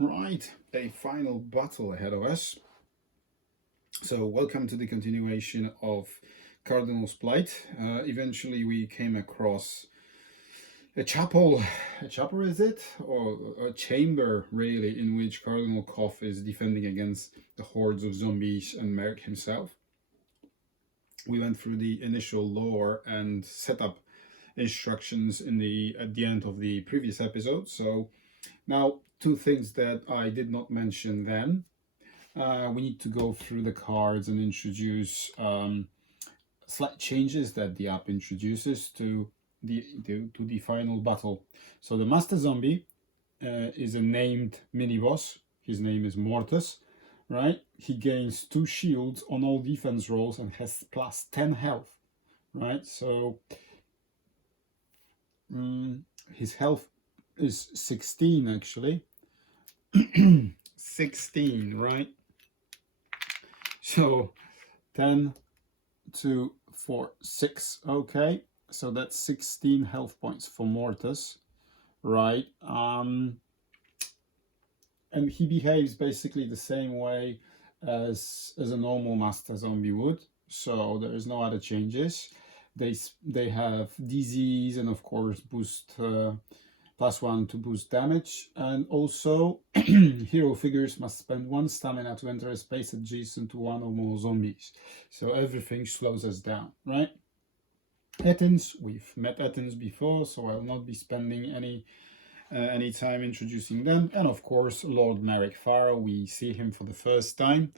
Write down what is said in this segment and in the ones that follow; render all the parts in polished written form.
Right, a final battle ahead of us. So welcome to the continuation of Cardinal's Plight. Eventually we came across a chapel is it? Or a chamber really, in which Cardinal Koth is defending against the hordes of zombies and Merrick himself. We went through the initial lore and setup instructions at the end of the previous episode. So now, two things that I did not mention then. We need to go through the cards and introduce slight changes that the app introduces to the final battle. So the Master Zombie is a named mini-boss. His name is Mortis, right? He gains 2 shields on all defense rolls and has plus 10 health, right? So his health is 16 actually. 16, right? So 10, 2, 4, 6. Okay, so that's 16 health points for Mortis, right? And he behaves basically the same way as a normal Master Zombie would. So there is no other changes. They have disease and of course boost. +1 to boost damage, and also hero figures must spend 1 stamina to enter a space adjacent to 1 or more zombies. So everything slows us down, right? Ettins, we've met Ettins before, so I'll not be spending any time introducing them. And of course, Lord Merrick Pharaoh, we see him for the first time.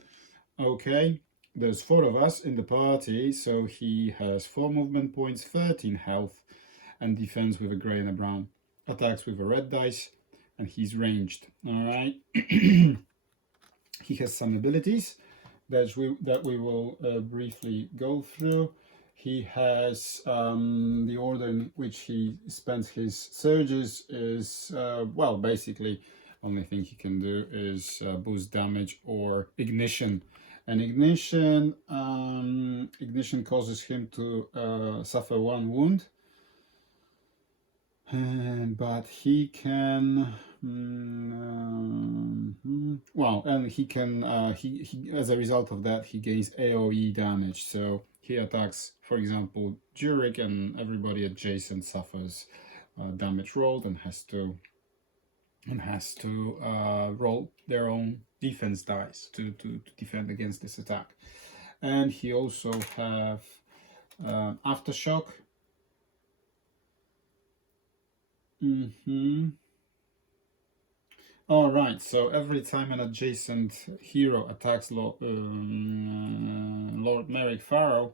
Okay, there's 4 of us in the party, so he has 4 movement points, 13 health, and defense with a grey and a brown. Attacks with a red dice, and he's ranged. All right. He has some abilities that we will briefly go through. He has the order in which he spends his surges is well, basically only thing he can do is boost damage or ignition. And ignition causes him to suffer 1 wound. But he can well, and he can he as a result of that he gains AoE damage, so he attacks, for example, Jurek, and everybody adjacent suffers damage rolled and has to roll their own defense dice to defend against this attack. And he also have aftershock. All right, so every time an adjacent hero attacks Lord Merrick Pharaoh,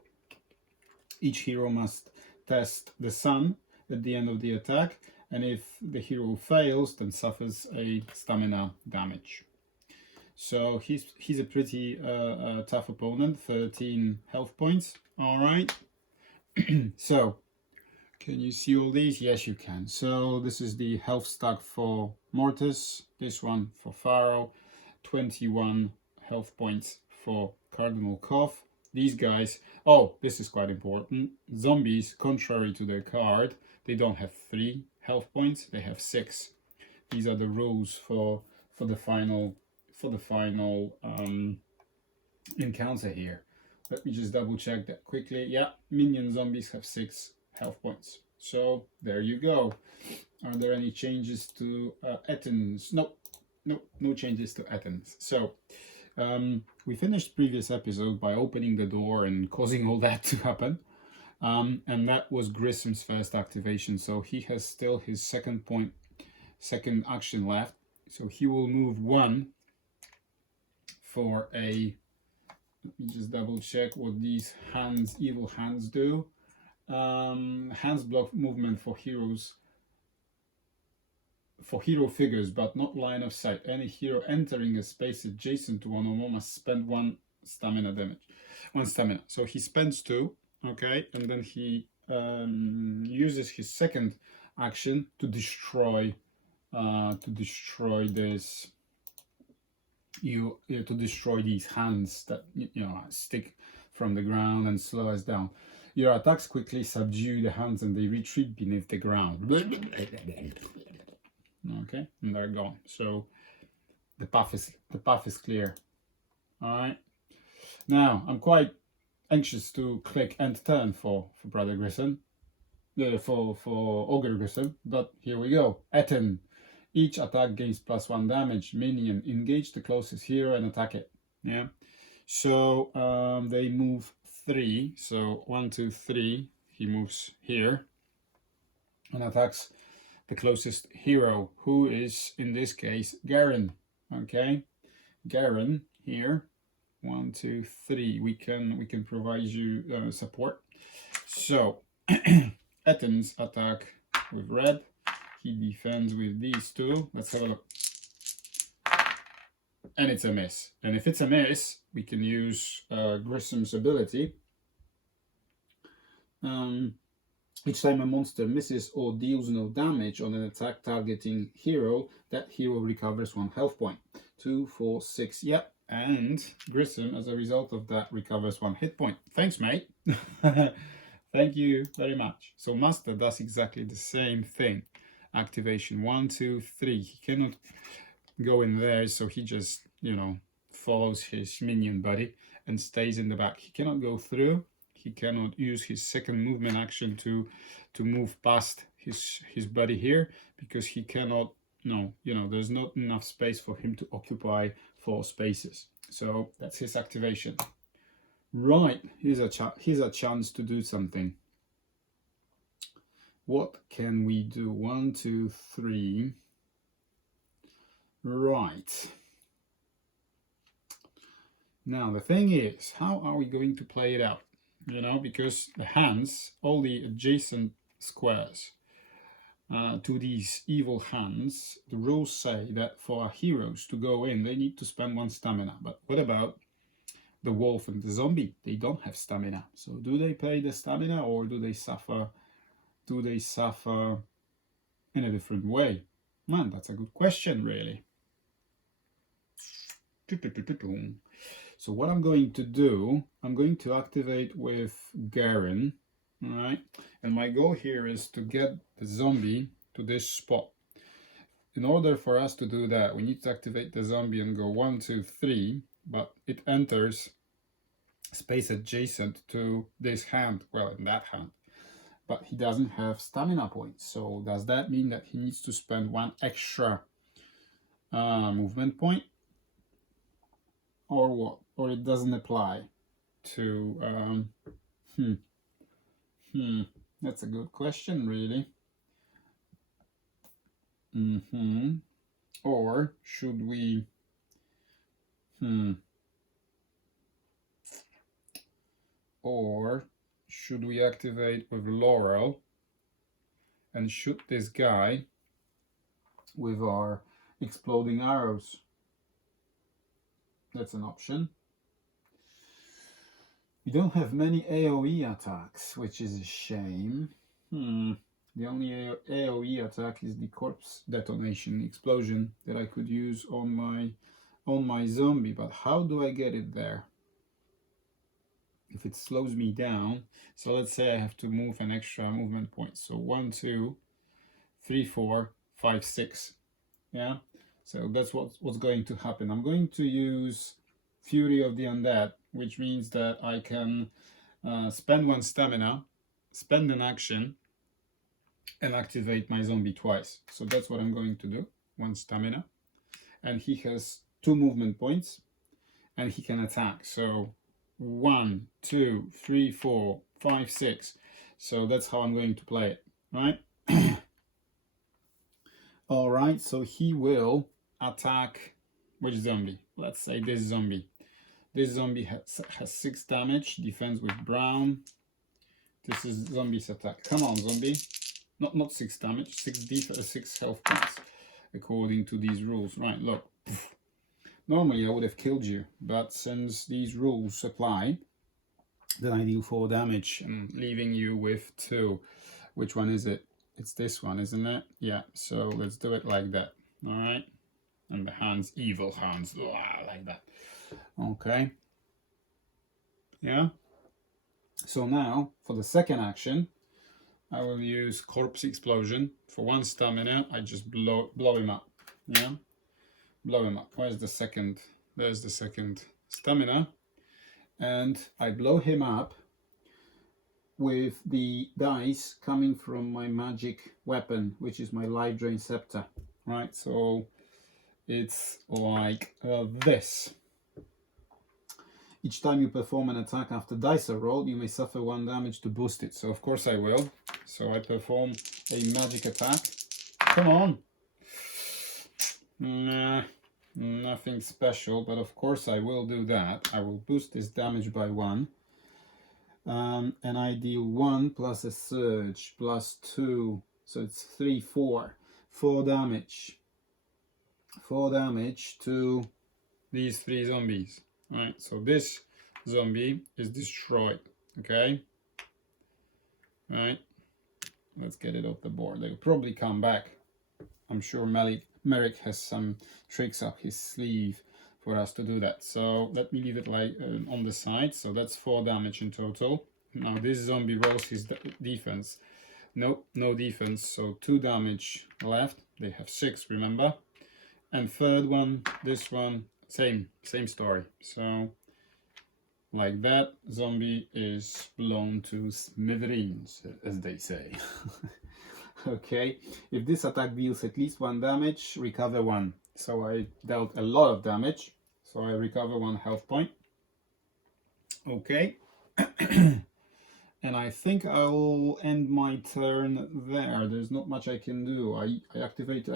each hero must test the sun at the end of the attack, and if the hero fails, then suffers a stamina damage. So he's a pretty tough opponent, 13 health points. All right. So can you see all these? Yes, you can. So this is the health stack for Mortis, this one for Pharaoh, 21 health points for Cardinal Koth. These guys, oh, this is quite important. Zombies, contrary to their card, they don't have 3 health points, they have 6. These are the rules for the final encounter here. Let me just double check that quickly. Yeah, minion zombies have 6 health points. So there you go. Are there any changes to Ettins? No changes to Ettins. So we finished previous episode by opening the door and causing all that to happen. And that was Grissom's first activation. So he has still his second action left. So he will move 1 for a, let me just double check what these evil hands do. Hands block movement for heroes, for hero figures, but not line of sight. Any hero entering a space adjacent to 1 or more must spend 1 stamina damage. 1 stamina. So he spends 2, okay, and then he uses his second action to destroy this. To destroy these hands that stick from the ground and slow us down. Your attacks quickly subdue the hands and they retreat beneath the ground. Okay, and they're gone. So the path is clear. All right. Now I'm quite anxious to click end turn for Brother Grissom, for Ogre Grissom, but here we go. Etten. Each attack gains +1 damage. Minion, engage the closest hero and attack it. Yeah. So they move 3. So 1, 2, 3. He moves here and attacks the closest hero, who is in this case Garen. Okay, Garen here. 1, 2, 3. We can provide you support. So Etten's attack with red. He defends with these two. Let's have a look. And it's a miss. And if it's a miss, we can use Grissom's ability. Each time a monster misses or deals no damage on an attack targeting hero, that hero recovers 1 health point. 2, 4, 6. Yep. And Grissom, as a result of that, recovers 1 hit point. Thanks, mate. Thank you very much. So Master does exactly the same thing. Activation 1, 2, 3. He cannot go in there, so he just, you know, follows his minion buddy and stays in the back. He cannot go through. He cannot use his second movement action to move past his buddy here, because he cannot, no, you know, there's not enough space for him to occupy 4 spaces. So that's his activation. Right, here's a chance to do something. What can we do? 1, 2, 3. Right. Now the thing is, how are we going to play it out? You know, because the hands, all the adjacent squares to these evil hands, the rules say that for our heroes to go in, they need to spend 1 stamina. But what about the wolf and the zombie? They don't have stamina. So do they pay the stamina, or do they suffer? Do they suffer in a different way? Man, that's a good question, really. So what I'm going to do, I'm going to activate with Garen, all right? And my goal here is to get the zombie to this spot. In order for us to do that, we need to activate the zombie and go 1, 2, 3, but it enters space adjacent to this hand, well, in that hand. But he doesn't have stamina points. So does that mean that he needs to spend 1 extra movement point? Or what? Or it doesn't apply to... That's a good question, really. Or should we... Or should we activate with Laurel and shoot this guy with our exploding arrows? That's an option. We don't have many AoE attacks, which is a shame. The only AoE attack is the corpse detonation explosion that I could use on my zombie. But how do I get it there? If it slows me down, so let's say I have to move an extra movement point. So 1, 2, 3, 4, 5, 6. Yeah. So that's what's going to happen. I'm going to use Fury of the Undead, which means that I can spend 1 stamina, spend an action, and activate my zombie twice. So that's what I'm going to do. 1 stamina. And he has 2 movement points, and he can attack. So 1, 2, 3, 4, 5, 6. So that's how I'm going to play it, right? All right, so he will attack which zombie? Let's say this zombie. This zombie has 6 damage, defense with brown. This is zombie's attack. Come on, zombie. Not 6 damage, 6 health points, according to these rules. Right, look. Normally I would have killed you, but since these rules apply, then I deal 4 damage and leaving you with 2. Which one is it? It's this one, isn't it? Yeah, so let's do it like that. All right. And the hands, evil hands, like that. Okay. Yeah. So now for the second action, I will use Corpse Explosion. For 1 stamina, I just blow him up. Yeah. blow him up. Where's the second? There's the second stamina. And I blow him up with the dice coming from my magic weapon, which is my life drain scepter, right? So it's like this. Each time you perform an attack after dice are rolled, you may suffer 1 damage to boost it. So of course I will. So I perform a magic attack. Come on. Nah, nothing special, but of course I will do that. I will boost this damage by 1. And I deal 1 plus a surge plus 2. So it's 3, 4. 4 damage. 4 damage to these 3 zombies. Right, so this zombie is destroyed. Okay. Right. Let's get it off the board. They'll probably come back. I'm sure Merrick has some tricks up his sleeve for us to do that. So let me leave it like on the side. So that's 4 damage in total. Now this zombie rolls his defense. No defense. So 2 damage left. They have 6, remember? And third one, this one, same story. So like that, zombie is blown to smithereens, as they say. Okay, if this attack deals at least 1 damage, recover 1. So I dealt a lot of damage, so I recover 1 health point. Okay. And I think I'll end my turn there. There's not much I can do. I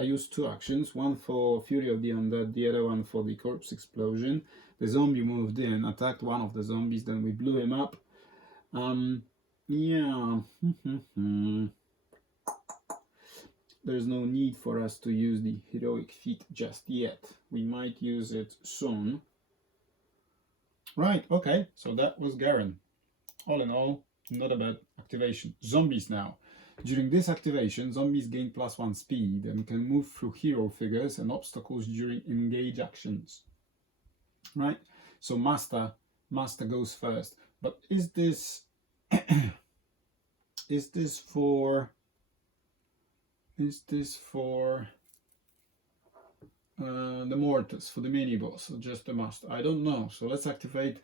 used 2 actions, one for Fury of the Undead, the other one for the corpse explosion. The zombie moved in, attacked one of the zombies, then we blew him up. Yeah. There's no need for us to use the heroic feat just yet. We might use it soon. Right, okay, so that was Garen. All in all, not a bad activation. Zombies now. During this activation, zombies gain +1 speed and can move through hero figures and obstacles during engage actions. Right? So Master goes first. But is this for the Mortis, for the mini boss, or just the Master? I don't know. So let's activate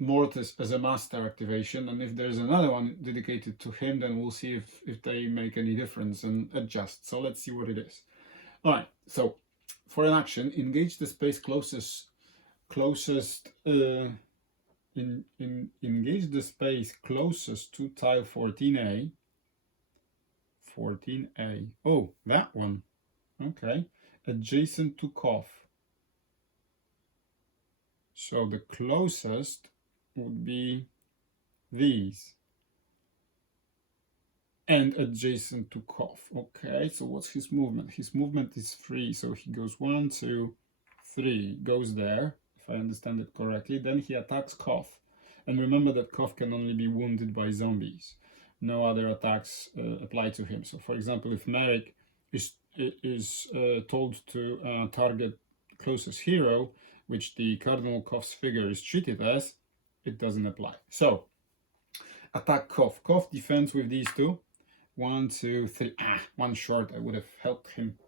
Mortis as a Master activation, and if there's another one dedicated to him, then we'll see if they make any difference and adjust. So let's see what it is. All right, so for an action, engage the space engage the space closest to tile 14A. 14A. Oh, that one. Okay. Adjacent to Koth. So the closest would be these. And adjacent to Koth. Okay, so what's his movement? His movement is 3, so he goes 1, 2, 3, goes there, if I understand it correctly. Then he attacks Koth. And remember that Koth can only be wounded by zombies. No other attacks apply to him. So for example, if Merrick is told to target closest hero, which the Cardinal Koth's figure is treated as, it doesn't apply. So attack Koth. Koth defends with these 2. 1, 2, 3. One short. I would have helped him,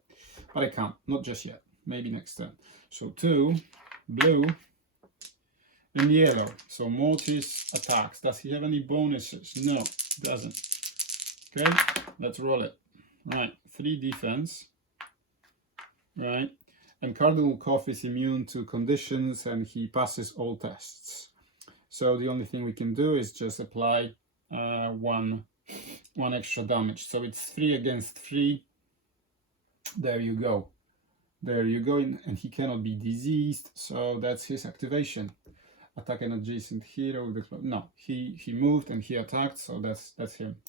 but I can't. Not just yet. Maybe next turn. So 2 blue and yellow. So Mortis attacks. Does he have any bonuses? No, doesn't. Okay, let's roll it. Right, 3 defense. Right, and Cardinal Koth is immune to conditions and he passes all tests. So the only thing we can do is just apply one extra damage. So it's 3 against 3. There you go. There you go. And he cannot be diseased. So that's his activation. Attack an adjacent hero. No, he moved and he attacked. So that's him.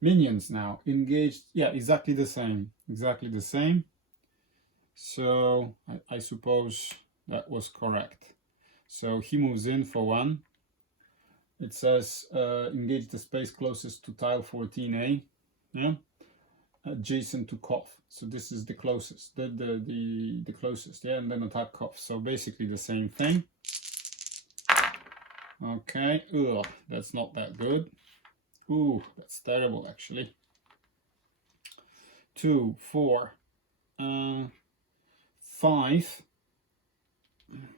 Minions now engaged. Yeah, exactly the same. Exactly the same. So I suppose that was correct. So he moves in for 1. It says engage the space closest to tile 14A. Yeah, adjacent to Koth. So this is the closest, the closest. Yeah, and then attack Koth. So basically the same thing. Okay. Ugh, that's not that good. Ooh, that's terrible actually. 2, 4, 5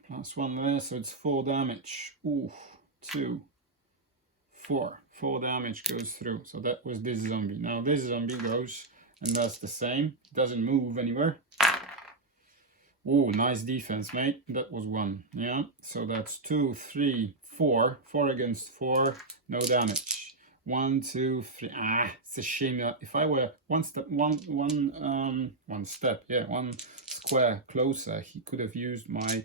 plus 1 there, so it's 4 damage. Ooh, 2, 4. 4 damage goes through. So that was this zombie. Now this zombie goes and does the same. Doesn't move anywhere. Oh, nice defense, mate. That was 1. Yeah. So that's 2, 3, 4. 4 against 4. No damage. 1, 2, 3. Ah, it's a shame that if I were one square closer, he could have used my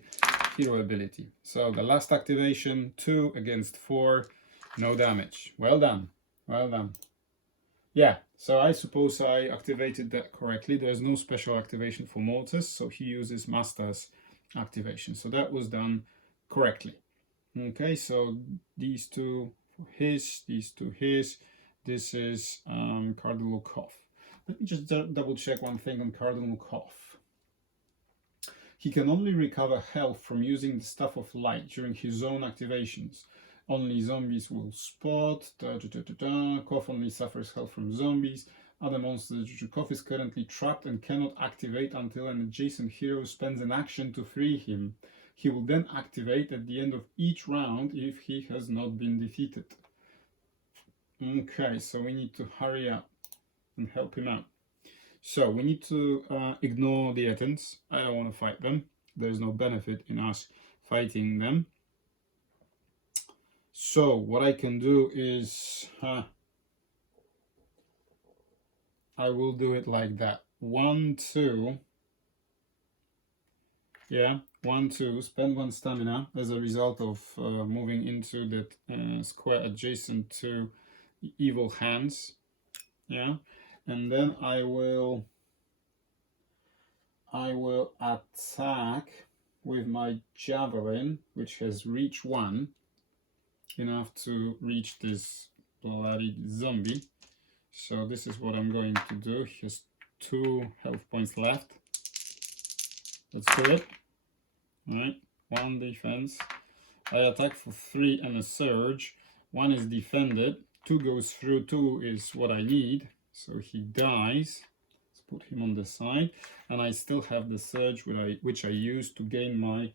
hero ability. So the last activation, 2 against 4. No damage. Well done. Well done. Yeah, so I suppose I activated that correctly. There's no special activation for Mortis, so he uses Master's activation. So that was done correctly. Okay, so these two his, these two his. This is Cardinal Koth. Let me just double check one thing on Cardinal Koth. He can only recover health from using the Staff of Light during his own activations. Only zombies will spot. Koth only suffers health from zombies. Other monsters. Koth is currently trapped and cannot activate until an adjacent hero spends an action to free him. He will then activate at the end of each round if he has not been defeated. Okay, so we need to hurry up and help him out. So we need to ignore the Athens. I don't want to fight them. There's no benefit in us fighting them. So what I can do is I will do it like that. 1, 2. Yeah, 1, 2. Spend 1 stamina as a result of moving into that square adjacent to evil hands. Yeah, and then I will attack with my javelin, which has reach 1. Enough to reach this bloody zombie. So this is what I'm going to do. He has 2 health points left. Let's do it. Alright, 1 defense. I attack for 3 and a surge. 1 is defended. 2 goes through. 2 is what I need. So he dies. Let's put him on the side. And I still have the surge which I used to gain my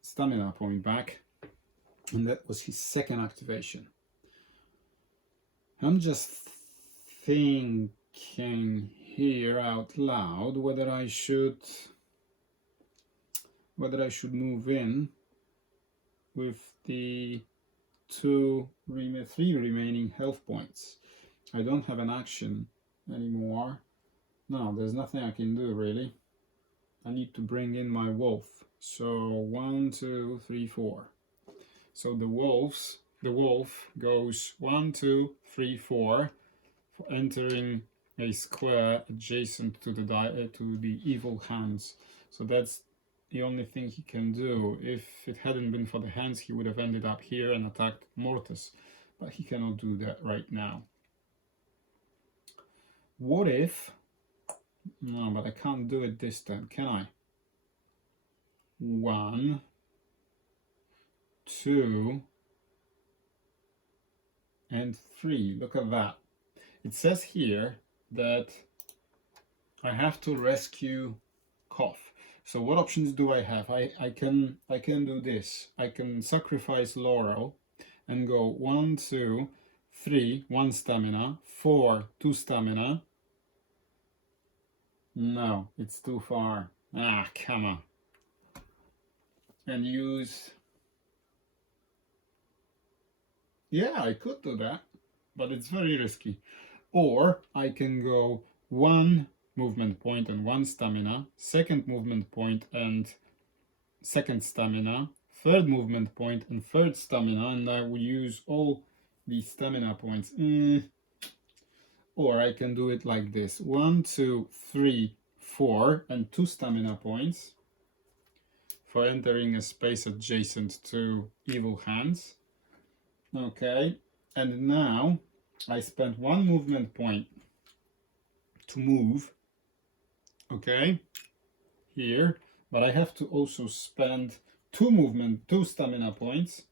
stamina point back. And that was his second activation. I'm just thinking here out loud whether I should move in with the 3 remaining health points. I don't have an action anymore. No, there's nothing I can do really. I need to bring in my wolf. So 1, 2, 3, 4. So the wolf goes 1, 2, 3, 4 for entering a square adjacent to the evil hands. So that's the only thing he can do. If it hadn't been for the hands, he would have ended up here and attacked Mortis, but he cannot do that right now. What if? No, but I can't do it this time, can I? 1, 2, and 3. Look at that. It says here that I have to rescue Koth. So what options do I have? I can do this. I can sacrifice Laurel and go 1, 2, 3, 1 stamina, 4, 2 stamina. No, it's too far. Ah, come on. And use... Yeah, I could do that, but it's very risky. Or I can go 1 movement point and 1 stamina, 2nd movement point and 2nd stamina, 3rd movement point and 3rd stamina, and I will use all the stamina points. Or I can do it like this: 1, 2, 3, 4, and 2 stamina points for entering a space adjacent to evil hands. Okay, and now I spent 1 movement point to move, okay, here, but I have to also spend 2 stamina points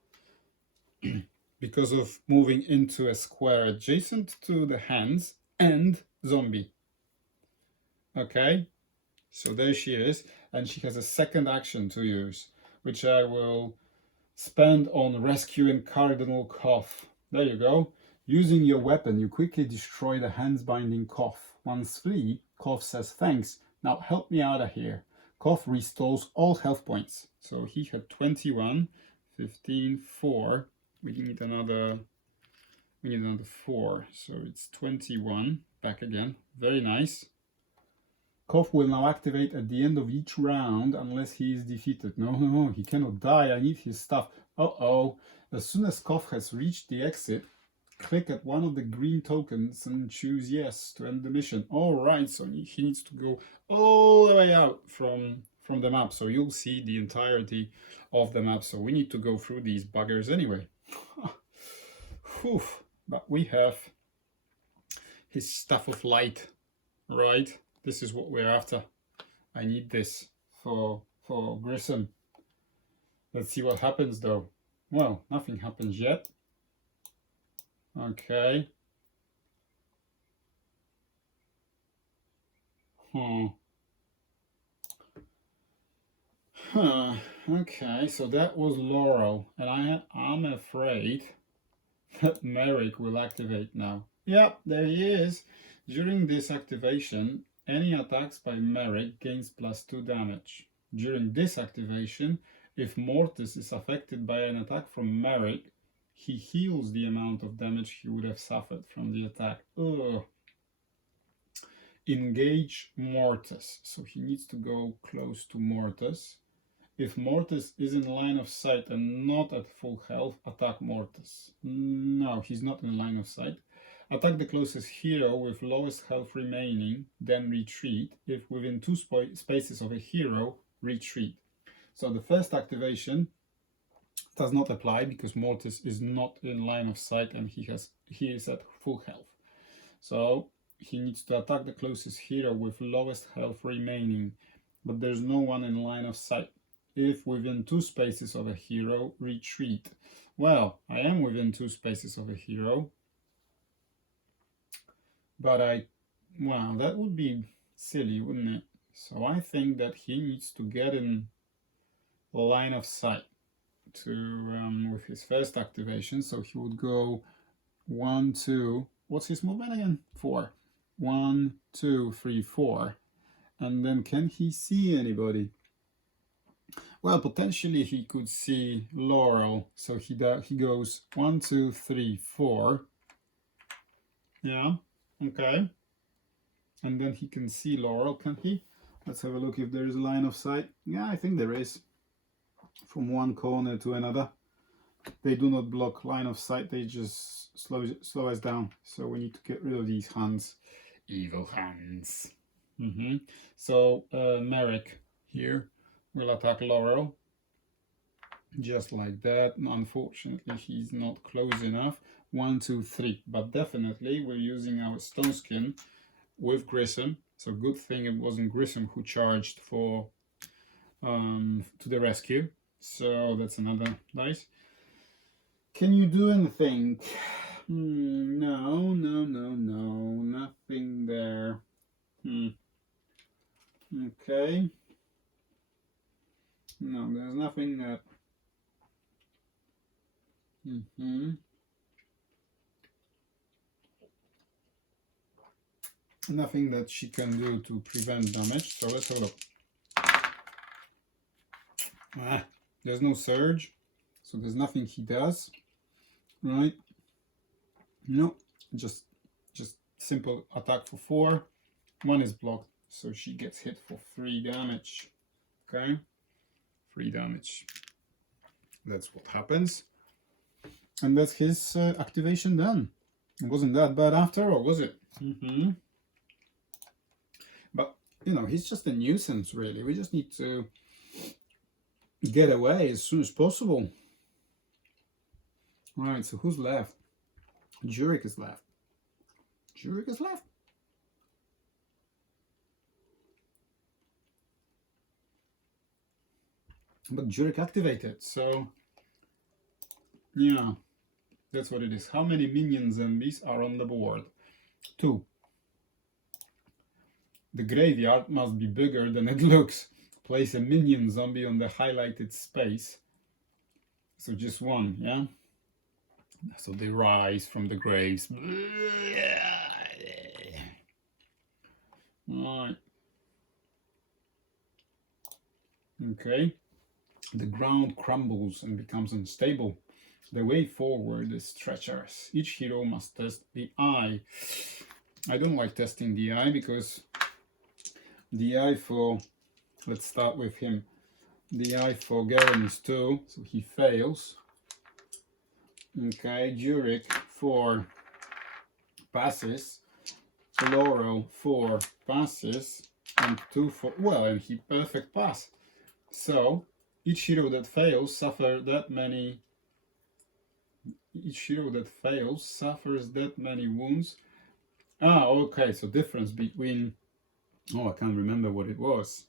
because of moving into a square adjacent to the hands and zombie. Okay, So there she is, and she has a second action to use, which I will spend on rescuing Cardinal Koth. There you go. Using your weapon, you quickly destroy the hands-binding Koth. Once free, Koth says thanks. Now help me out of here. Koth restores all health points. So he had 21, 15, 4. We need another 4. So it's 21. Back again. Very nice. Koth will now activate at the end of each round unless he is defeated. No, he cannot die. I need his stuff. Uh-oh. As soon as Koth has reached the exit, click at one of the green tokens and choose yes to end the mission. All right, so he needs to go all the way out from the map. So you'll see the entirety of the map. So we need to go through these buggers anyway. Whew. But we have his Staff of Light, right? This is what we're after. I need this for Grissom. Let's see what happens though. Well, nothing happens yet. Okay. Okay, so that was Laurel, and I'm afraid that Merrick will activate now. Yep, there he is. During this activation, any attacks by Merrick gains +2 damage. During this activation, if Mortis is affected by an attack from Merrick, he heals the amount of damage he would have suffered from the attack. Ugh. Engage Mortis. So he needs to go close to Mortis. If Mortis is in line of sight and not at full health, attack Mortis. No, he's not in line of sight. Attack the closest hero with lowest health remaining, then retreat. If within 2 spaces of a hero, retreat. So the first activation does not apply because Mortis is not in line of sight and he is at full health. So he needs to attack the closest hero with lowest health remaining, but there's no one in line of sight. If within 2 spaces of a hero, retreat. Well, I am within 2 spaces of a hero, but wow, that would be silly, wouldn't it? So I think that he needs to get in line of sight to with his first activation. So he would go 1, 2. What's his movement again? 4. 1, 2, 3, 4. And then can he see anybody? Well, potentially he could see Laurel. So he goes 1, 2, 3, 4. Yeah. Okay. And then he can see Laurel, can he? Let's have a look if there is a line of sight. Yeah, I think there is. From one corner to another. They do not block line of sight, they just slow us down. So we need to get rid of these hands. Evil hands. So Merrick here will attack Laurel. Just like that. Unfortunately, he's not close enough. 1, 2, 3. But definitely we're using our stone skin with Grissom. So good thing it wasn't Grissom who charged for to the rescue. So that's another dice. Can you do anything? No, nothing there. Okay. No, there's nothing that. Nothing that she can do to prevent damage. So let's have a look. There's no surge, so there's nothing he does, right? No, just simple attack for 4. 1 is blocked, so she gets hit for 3 damage. Okay, 3 damage. That's what happens, and that's his activation done. It wasn't that bad after all, was it? But you know, he's just a nuisance, really. We just need to get away as soon as possible. Right, so who's left? Jurek is left. Jurek is left. But Jurek activated, so yeah, that's what it is. How many minion zombies are on the board? 2. The graveyard must be bigger than it looks. Place a minion zombie on the highlighted space. So just one, yeah? So they rise from the graves. Alright. Okay. The ground crumbles and becomes unstable. The way forward is treacherous. Each hero must test the eye. I don't like testing the eye because the eye for, let's start with him. The eye for Garen is 2, so he fails. Okay, Jurek 4 passes. Laurel 4 passes. And 2 for, well, and he perfect pass. So each hero that fails suffers that many. Each hero that fails suffers that many wounds. Ah, okay. So difference between. Oh, I can't remember what it was.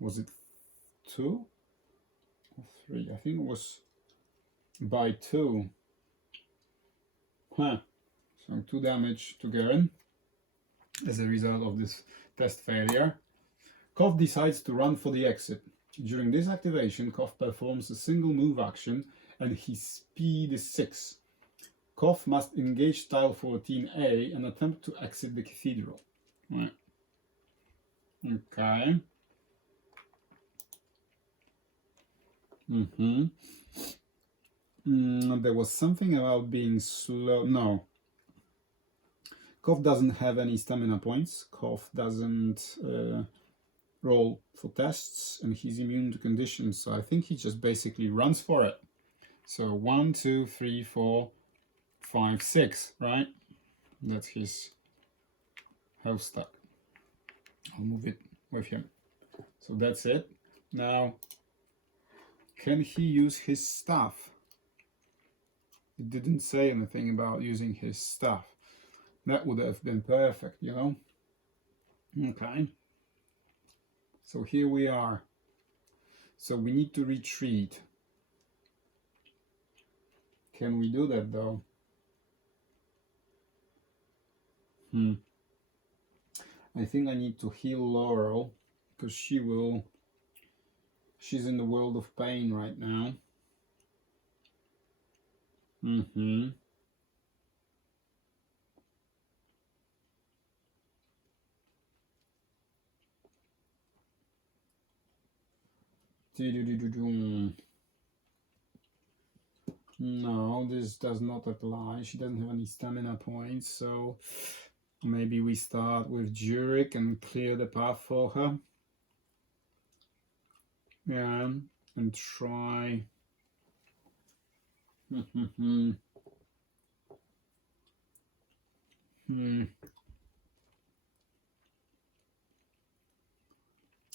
Was it 2 or 3? I think it was by 2. Huh. So 2 damage to Garen as a result of this test failure. Koth decides to run for the exit. During this activation, Koth performs a single move action and his speed is 6. Koth must engage tile 14A and attempt to exit the cathedral. Right. Okay. There was something about being slow. No. Koth doesn't have any stamina points. Koth doesn't roll for tests and he's immune to conditions. So I think he just basically runs for it. So 1, 2, 3, 4, 5, 6, right? That's his health stack. I'll move it with him. So that's it. Now, can he use his staff? It didn't say anything about using his staff. That would have been perfect, you know? Okay. So here we are. So we need to retreat. Can we do that though? I think I need to heal Laurel because she's in the world of pain right now. No, this does not apply. She doesn't have any stamina points, so maybe we start with Jurek and clear the path for her. Yeah, and try.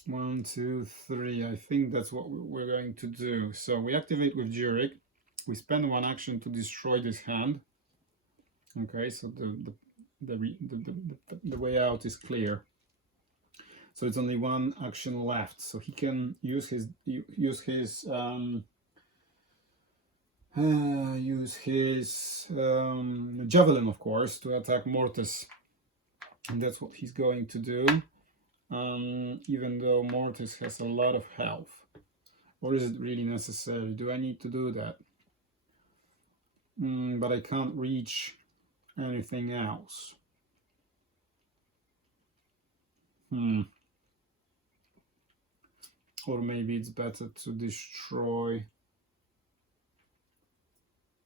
1, 2, 3. I think that's what we're going to do. So we activate with Jurek. We spend 1 action to destroy this hand. Okay, so the way out is clear. So it's only 1 action left. So he can use his javelin, of course, to attack Mortis, and that's what he's going to do. Even though Mortis has a lot of health. Or is it really necessary? Do I need to do that? But I can't reach anything else. Or maybe it's better to destroy.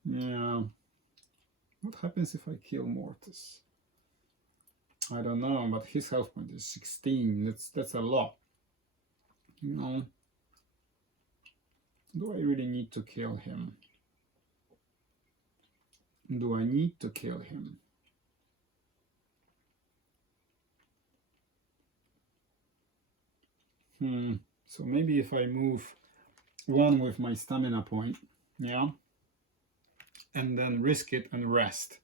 Yeah. What happens if I kill Mortis? I don't know, but his health point is 16. That's a lot. You know. Do I really need to kill him? Do I need to kill him? So maybe if I move 1 with my stamina point, yeah, and then risk it and rest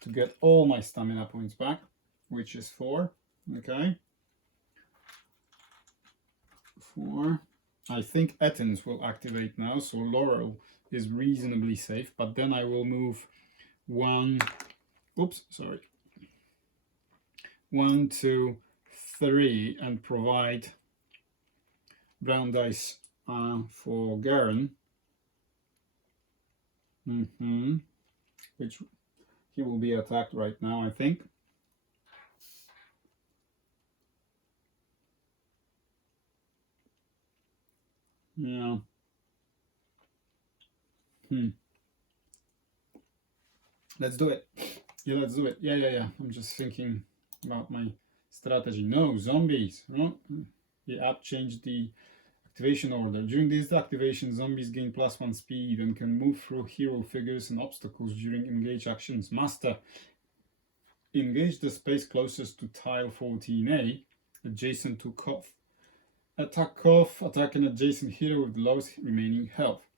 to get all my stamina points back, which is 4. Okay. 4. I think Athens will activate now, so Laurel is reasonably safe, but then I will move 1, 1, 2, 3 and provide brown dice for Garen. Which he will be attacked right now, I think. Yeah. Let's do it. Yeah, let's do it. Yeah. I'm just thinking about my strategy. No, zombies. No? The app changed the activation order. During this activation, zombies gain +1 speed and can move through hero figures and obstacles during engage actions. Master. Engage the space closest to tile 14A, adjacent to Koth. Attack Koth, attack an adjacent hero with the lowest remaining health.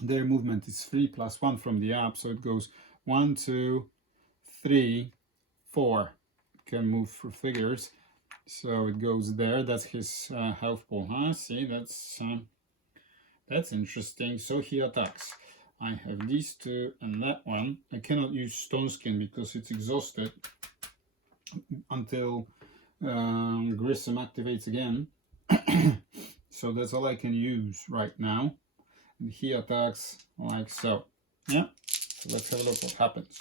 Their movement is 3 + 1 from the app, so it goes 1, 2, 3, 4. Can move through figures, so it goes there. That's his health pool. See, that's interesting. So he attacks. I have these two and that one. I cannot use Stone Skin because it's exhausted until Grissom activates again. So that's all I can use right now. And he attacks like so. Yeah. So let's have a look what happens.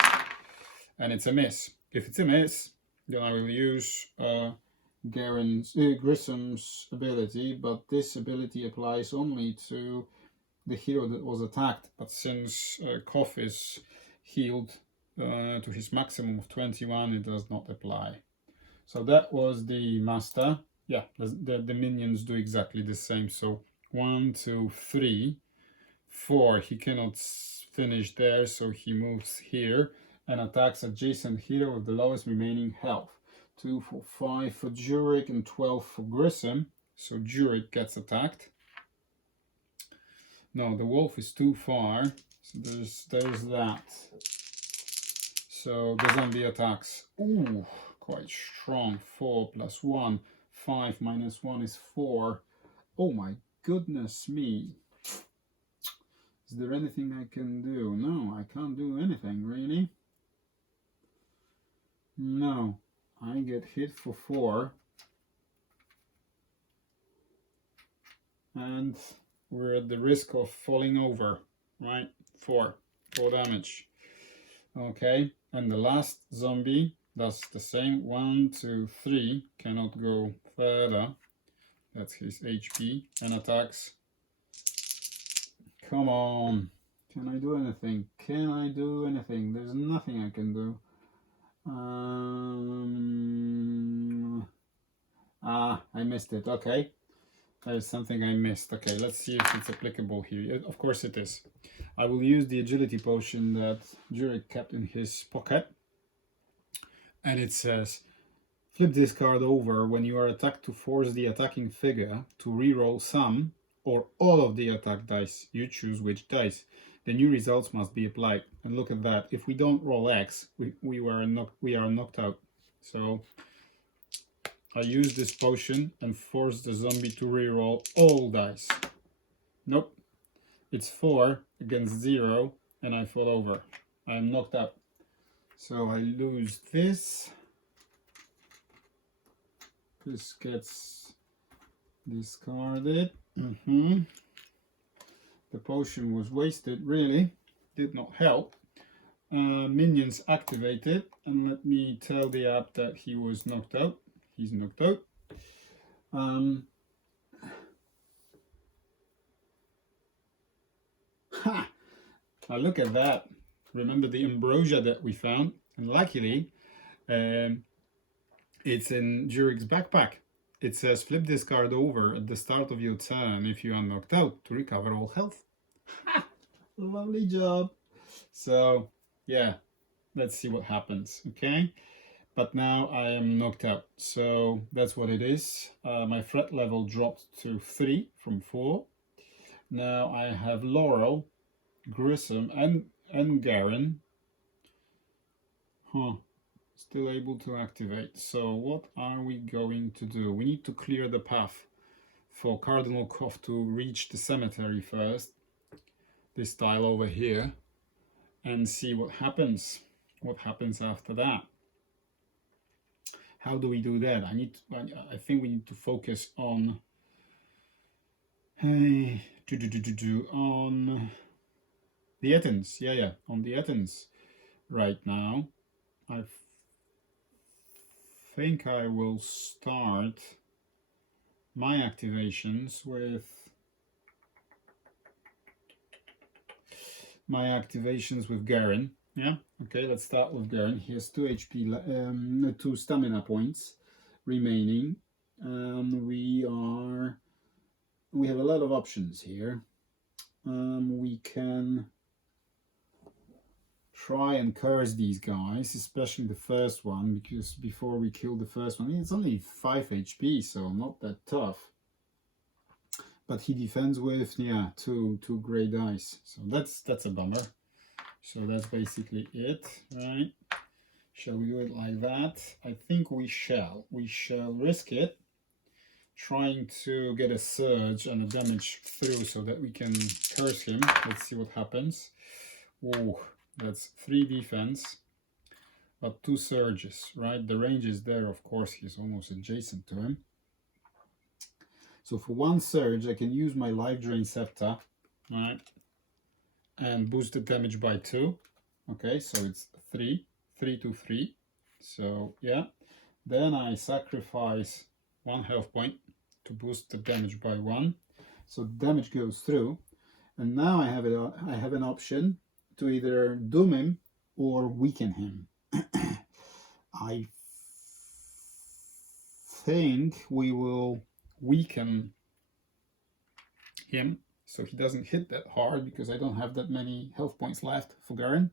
And it's a miss. If it's a miss, then I will use Grissom's ability, but this ability applies only to the hero that was attacked. But since Koth is healed to his maximum of 21, it does not apply. So that was the master. Yeah, the minions do exactly the same. So 1, 2, 3, 4. He cannot finish there, so he moves here and attacks adjacent hero with the lowest remaining health. 2, 4, 5 for Jurek and 12 for Grissom. So Jurek gets attacked. No, the wolf is too far. So there's that. So the zombie attacks. Ooh, quite strong. 4 + 1. 5 - 1 is 4. Oh my goodness me. Is there anything I can do? No, I can't do anything, really. No, I get hit for 4. And we're at the risk of falling over, right? 4 damage. Okay, and the last zombie does the same. 1, 2, 3, cannot go further. That's his HP, and attacks. Come on, can I do anything? Can I do anything? There's nothing I can do. I missed it. Okay, there's something I missed. Okay, let's see if it's applicable here. Of course it is. I will use the agility potion that Jurek kept in his pocket. And it says, flip this card over when you are attacked to force the attacking figure to reroll some or all of the attack dice. You choose which dice. The new results must be applied. And look at that. If we don't roll X, we are knocked out. So I use this potion and force the zombie to reroll all dice. Nope. It's 4 against 0 and I fall over. I am knocked out. So I lose this. This gets discarded. The potion was wasted, really. Did not help. Minions activated. And let me tell the app that he was knocked out. He's knocked out. Now look at that. Remember the ambrosia that we found? And luckily, it's in Jurek's backpack. It says flip this card over at the start of your turn if you are knocked out to recover all health. Lovely job. So yeah, let's see what happens. Okay, but now I am knocked out, so that's what it is. My threat level dropped to 3 from 4. Now I have Laurel, Grissom and Garen. Still able to activate. So what are we going to do? We need to clear the path for Cardinal Koth to reach the cemetery first. This tile over here. And see what happens. What happens after that. How do we do that? I think we need to focus on on the Athens. Yeah, on the Athens right now. I think I will start my activations with Garen. Yeah, okay, let's start with Garen. He has 2 HP, 2 stamina points remaining. We have a lot of options here. We can try and curse these guys, especially the first one, because before we kill the first one, it's only 5 HP, so not that tough. But he defends with, yeah, two grey dice, so that's a bummer. So that's basically it, right? Shall we do it like that? I think we shall. We shall risk it, trying to get a surge and a damage through so that we can curse him. Let's see what happens. Oh, that's 3 defense, but 2 surges, right? The range is there, of course, he's almost adjacent to him. So for 1 surge, I can use my Life Drain Scepter, right? And boost the damage by 2. Okay, so it's 3 to 3. So yeah, then I sacrifice 1 health point to boost the damage by 1. So damage goes through, and now I have an option to either doom him or weaken him. I think we will weaken him so he doesn't hit that hard, because I don't have that many health points left for Garen.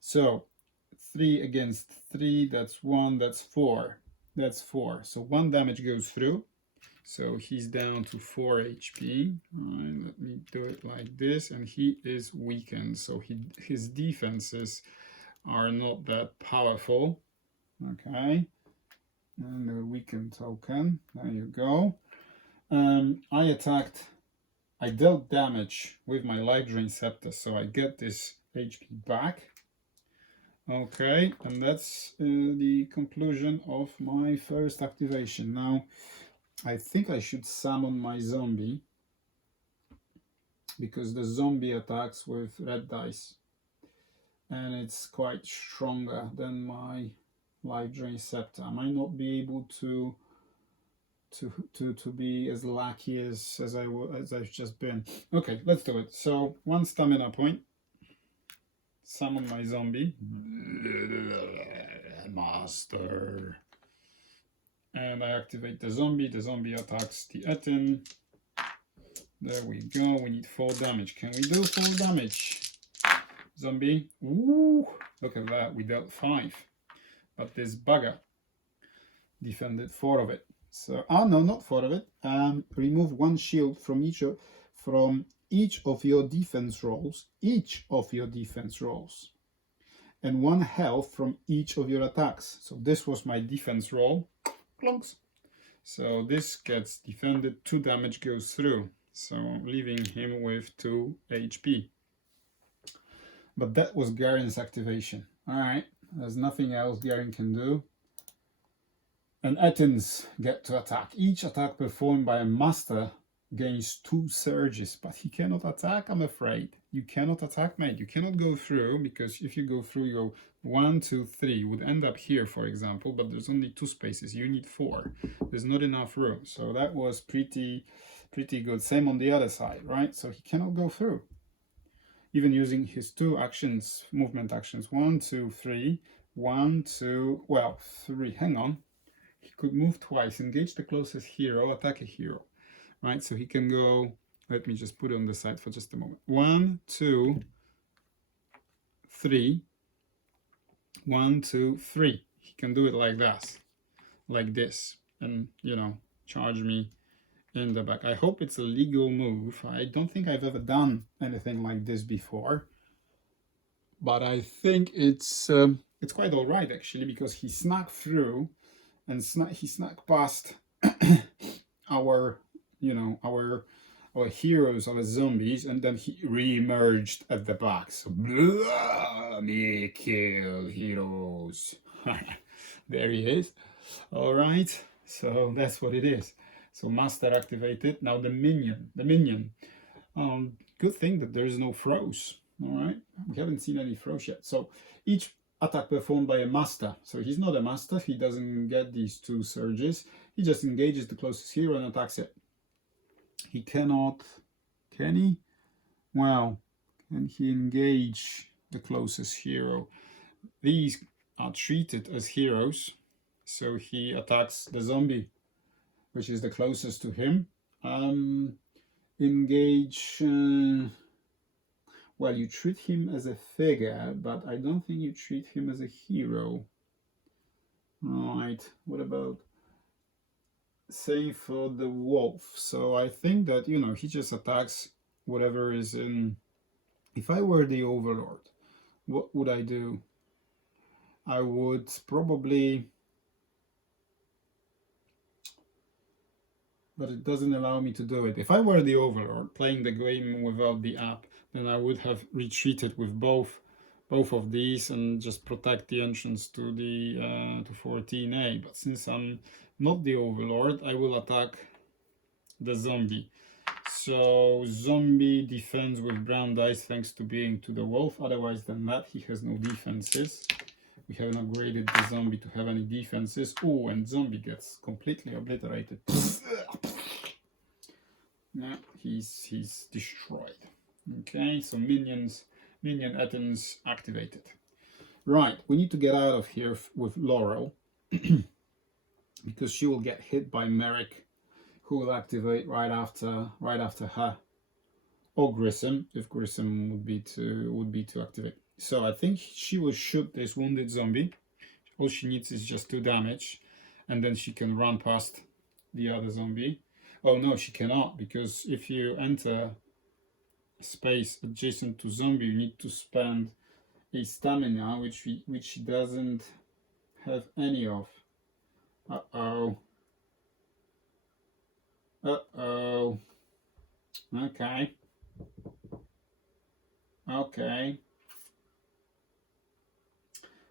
So 3 against 3, that's 1, that's 4. That's 4. So 1 damage goes through. So he's down to 4 HP. Right, let me do it like this, and he is weakened. So his defenses are not that powerful. Okay. And the weakened token. There you go. I dealt damage with my Life Drain Scepter, so I get this HP back. Okay, and that's the conclusion of my first activation. Now, I think I should summon my zombie, because the zombie attacks with red dice, and it's quite stronger than my Life Drain Scepter. I might not be able to be as lucky as I've just been. Okay, let's do it. So 1 stamina point. Summon my zombie. Master. And I activate the zombie. The zombie attacks the Etin. There we go. We need 4 damage. Can we do 4 damage? Zombie. Ooh, look at that. We dealt 5. But this bugger defended 4 of it. So, no, not 4 of it. Remove 1 shield from each of your defense rolls. And 1 health from each of your attacks. So this was my defense roll. Plonks. So this gets defended, 2 damage goes through. So leaving him with 2 HP. But that was Garen's activation. Alright, there's nothing else Garen can do. And Athens get to attack. Each attack performed by a master gains 2 surges, but he cannot attack, I'm afraid. You cannot attack, mate. You cannot go through, because if you go through, you go 1, 2, 3. You would end up here, for example, but there's only 2 spaces. You need 4. There's not enough room. So that was pretty good. Same on the other side, right? So he cannot go through. Even using his 2 actions, movement actions. 1, 2, 3. 1, 2, well, 3. Hang on. He could move twice, engage the closest hero, attack a hero. Right, so he can go, let me just put it on the side for just a moment. 1, 2, 3. 1, 2, 3. He can do it like that, like this, and, you know, charge me in the back. I hope it's a legal move. I don't think I've ever done anything like this before, but I think it's quite all right, actually, because he snuck through, and he snuck past our heroes, our zombies, and then he re-emerged at the back. So, blah, me kill heroes. There he is. All right, so that's what it is. So master activated. Now the minion. Good thing that there's no throws. All right, we haven't seen any throws yet. So each attack performed by a master. So he's not a master. He doesn't get these 2 surges. He just engages the closest hero and attacks it. He cannot, can he? Well, can he engage the closest hero? These are treated as heroes. So he attacks the zombie, which is the closest to him. Engage, well, you treat him as a figure, but I don't think you treat him as a hero. Right, what about, same for the wolf. So I think that, you know, he just attacks whatever is in. If I were the overlord, what would I do? I would probably, but it doesn't allow me to do it. If I were the overlord playing the game without the app, then I would have retreated with both of these and just protect the entrance to the to 14A. But since I'm not the overlord, I will attack the zombie. So zombie defends with brown dice thanks to being to the wolf. Otherwise than that, he has no defenses. We haven't upgraded the zombie to have any defenses. Oh, and zombie gets completely obliterated. Yeah, he's destroyed. Okay, so minion items activated. Right, we need to get out of here with Laurel because she will get hit by Merrick, who will activate right after her, or Grissom, if Grissom would be to activate. So I think she will shoot this wounded zombie. All she needs is just 2 damage, and then she can run past the other zombie. Oh no, she cannot, because if you enter a space adjacent to zombie, you need to spend a stamina, which she doesn't have any of. Uh-oh. Uh-oh. Okay. Okay.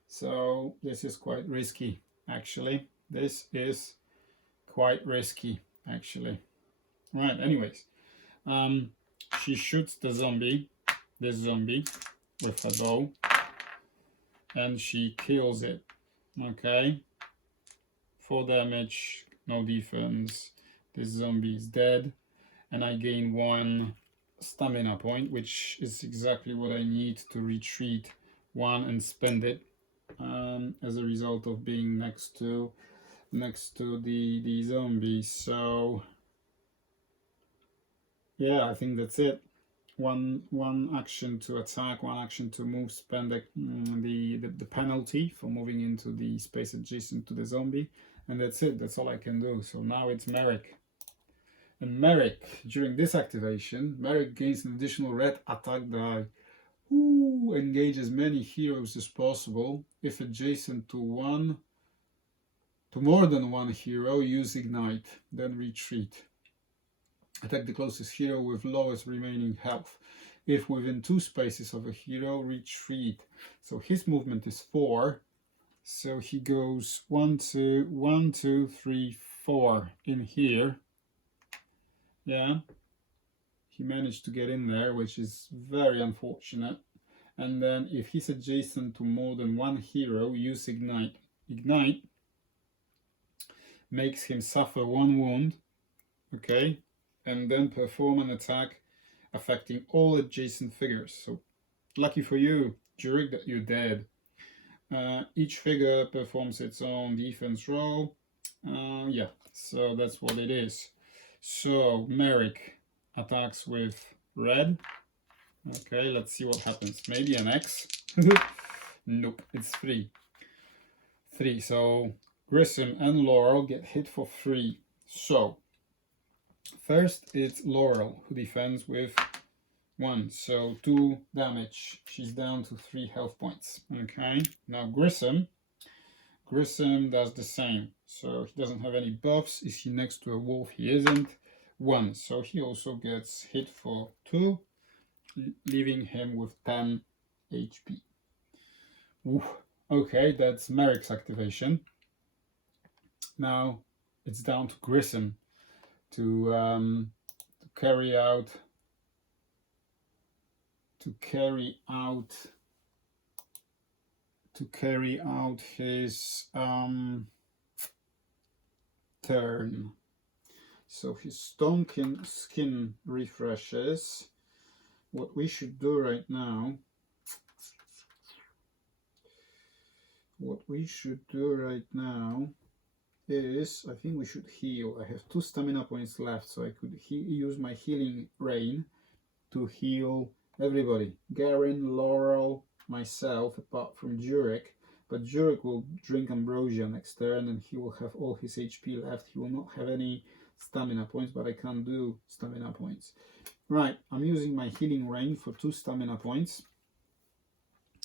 So this is quite risky, actually. This is quite risky, actually. Right, anyways. She shoots this zombie, with her bow, and she kills it. Okay. 4 damage, no defense. This zombie is dead, and I gain 1 stamina point, which is exactly what I need to retreat 1 and spend it as a result of being next to the zombie. So yeah, I think that's it. One action to attack, 1 action to move, spend the penalty for moving into the space adjacent to the zombie, and that's it. That's all I can do. So now it's Merrick. And Merrick, during this activation, Merrick gains an additional red attack die. Ooh, engage as many heroes as possible. If adjacent to more than 1 hero, use ignite, then retreat. Attack the closest hero with lowest remaining health. If within 2 spaces of a hero, retreat. So his movement is 4. So he goes 1, 2, 3, 4 in here. Yeah. He managed to get in there, which is very unfortunate. And then if he's adjacent to more than 1 hero, use ignite. Ignite makes him suffer 1 wound. Okay. And then perform an attack affecting all adjacent figures. So lucky for you, Jurik, that you're dead. Each figure performs its own defense roll. Yeah, so that's what it is. So Merrick attacks with red. Okay, let's see what happens. Maybe an X. Nope, it's 3. 3. So Grissom and Laurel get hit for 3. So first it's Laurel, who defends with 1, so 2 damage. She's down to 3 health points. Okay, now Grissom does the same. So he doesn't have any buffs. Is he next to a wolf? He isn't. 1, so he also gets hit for 2, leaving him with 10 HP. Ooh. Okay, that's Merrick's activation. Now it's down to Grissom to carry out his turn. So his stone skin refreshes. What we should do right now, is, I think we should heal. I have 2 stamina points left, so I could use my healing rain to heal everybody. Garen, Laurel, myself, apart from Jurek. But Jurek will drink ambrosia next turn and he will have all his HP left. He will not have any stamina points, but I can't do stamina points. Right, I'm using my healing rain for 2 stamina points.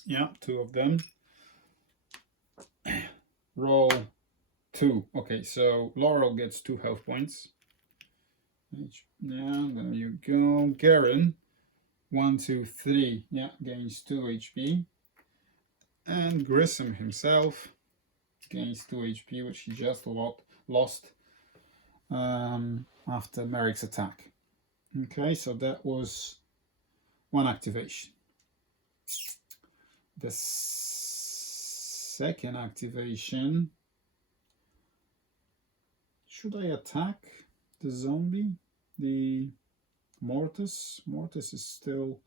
Yeah, 2 of them. Roll 2. Okay, so Laurel gets 2 health points. Yeah, there you go. Garen, 1, 2, 3. Yeah, gains 2 HP. And Grissom himself gains 2 HP, which he just lost after Merrick's attack. Okay, so that was 1 activation. The second activation. Should I attack the zombie? The Mortis? Mortis is still...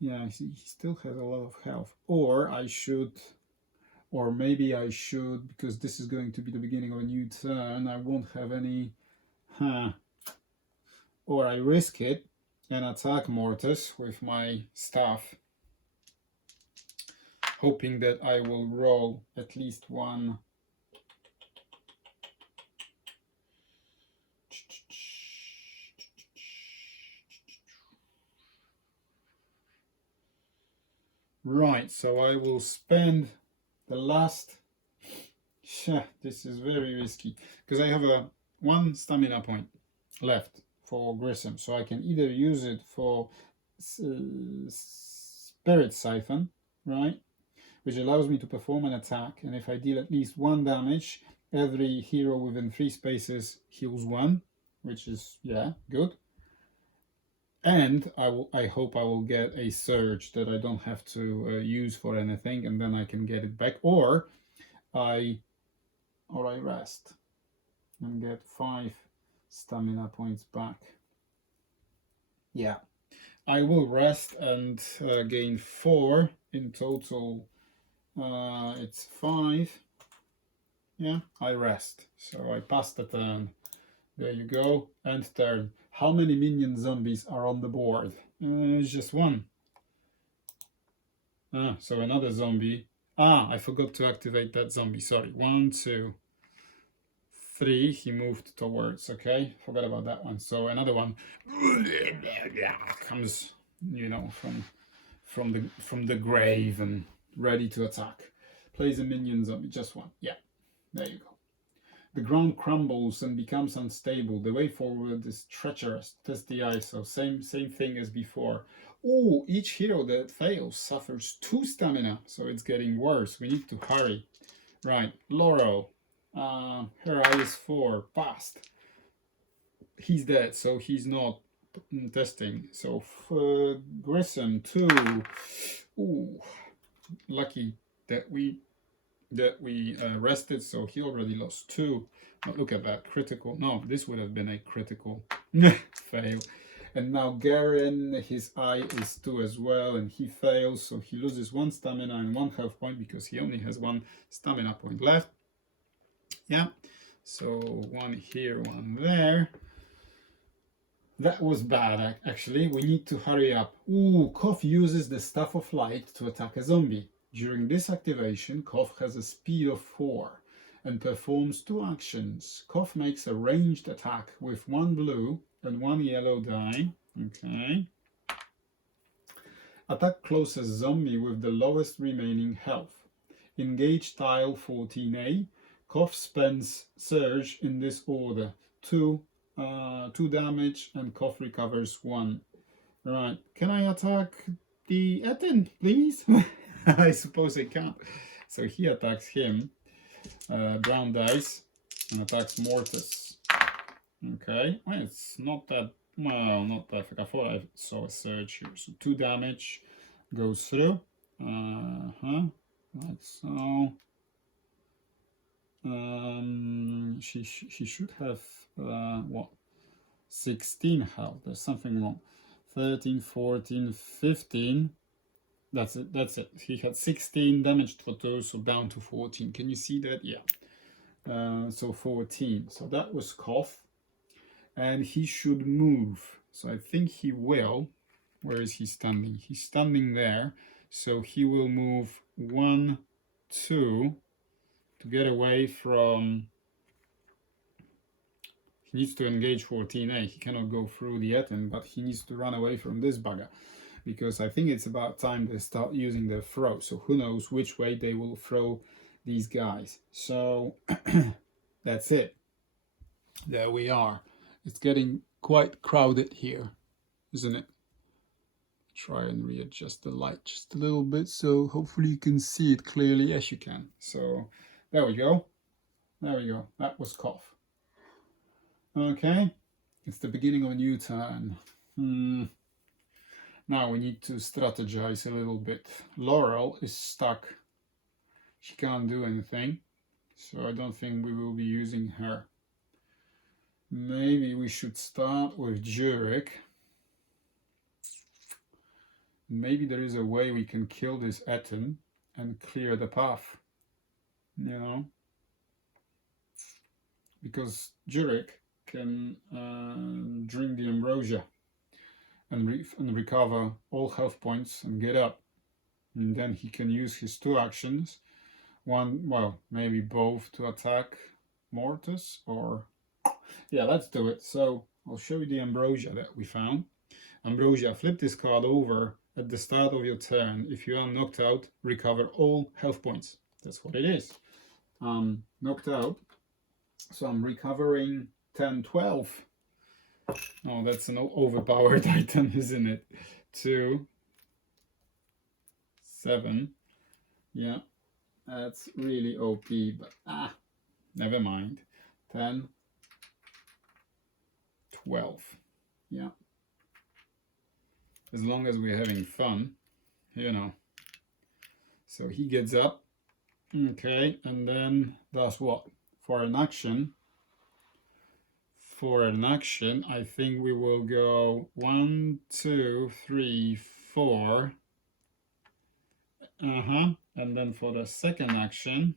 Yeah, he still has a lot of health. Or I should... Or maybe I should, because this is going to be the beginning of a new turn. I won't have any... Or I risk it and attack Mortis with my staff, hoping that I will roll at least 1. Right, so I will spend the last... This is very risky, because I have 1 stamina point left for Grissom, so I can either use it for Spirit Siphon, right, which allows me to perform an attack, and if I deal at least 1 damage, every hero within 3 spaces heals 1, which is, yeah, good. And I hope I will get a surge that I don't have to use for anything, and then I can get it back, or I rest and get 5 stamina points back. Yeah, I will rest and gain 4 in total. It's 5. Yeah, I rest, so I pass the turn. There you go, end turn. How many minion zombies are on the board? It's just 1. So another zombie. I forgot to activate that zombie. Sorry. 1, 2, 3. He moved towards. Okay, forgot about that one. So another one comes, you know, from the grave and ready to attack. Plays a minion zombie. Just 1. Yeah, there you go. The ground crumbles and becomes unstable. The way forward is treacherous. Test the ice. So same thing as before. Oh, each hero that fails suffers 2 stamina. So it's getting worse. We need to hurry. Right, Laurel. Her eye is 4. Passed. He's dead, so he's not testing. So for Grissom, 2. Ooh, lucky that we rested, so he already lost 2. But look at that, critical. No, this would have been a critical fail. And now Garen, his eye is 2 as well, and he fails, so he loses 1 stamina and 1 health point because he only has 1 stamina point left. Yeah, so 1 here, 1 there. That was bad, actually. We need to hurry up. Ooh, Koth uses the Staff of Light to attack a zombie. During this activation, Koth has a speed of 4 and performs 2 actions. Koth makes a ranged attack with 1 blue and 1 yellow die. Okay. Attack closest zombie with the lowest remaining health. Engage tile 14A. Koth spends surge in this order. 2 damage and Koth recovers 1. Right. Can I attack the Etin, please? I suppose I can't. So he attacks him. Brown dice. and attacks Mortis. Okay, well, it's not that, well, not that, I thought I saw a surge here. So 2 damage goes through. Like so. She should have, what? 16 health. There's something wrong. 13, 14, 15. That's it. That's it. He had 16 damage for 2, so down to 14. Can you see that? Yeah. So 14. So that was Koth. And he should move. So I think he will. Where is he standing? He's standing there. So he will move 1, 2 to get away from. He needs to engage 14A. He cannot go through the Etin, but he needs to run away from this bugger. Because I think it's about time they start using their throw. So who knows which way they will throw these guys. So that's it. There we are. It's getting quite crowded here, isn't it? Try and readjust the light just a little bit, so hopefully you can see it clearly. Yes, you can. So there we go. There we go. That was Koth. Okay, it's the beginning of a new turn. Now we need to strategize a little bit. Laurel is stuck. She can't do anything, so I don't think we will be using her. Maybe we should start with Jurek. Maybe there is a way we can kill this Etin and clear the path, you know? Because Jurek can drink the ambrosia and recover all health points and get up. And then he can use his 2 actions. One, well, maybe both to attack Mortis, or... Yeah, let's do it. So I'll show you the ambrosia that we found. Ambrosia, flip this card over at the start of your turn. If you are knocked out, recover all health points. That's what it is. Knocked out. So I'm recovering 10, 12. Oh, that's an overpowered item, isn't it? 2, 7. Yeah, that's really OP, but never mind. 10, 12. Yeah. As long as we're having fun, you know. So he gets up. Okay, and then does what? For an action, I think we will go 1, 2, 3, 4. And then for the second action,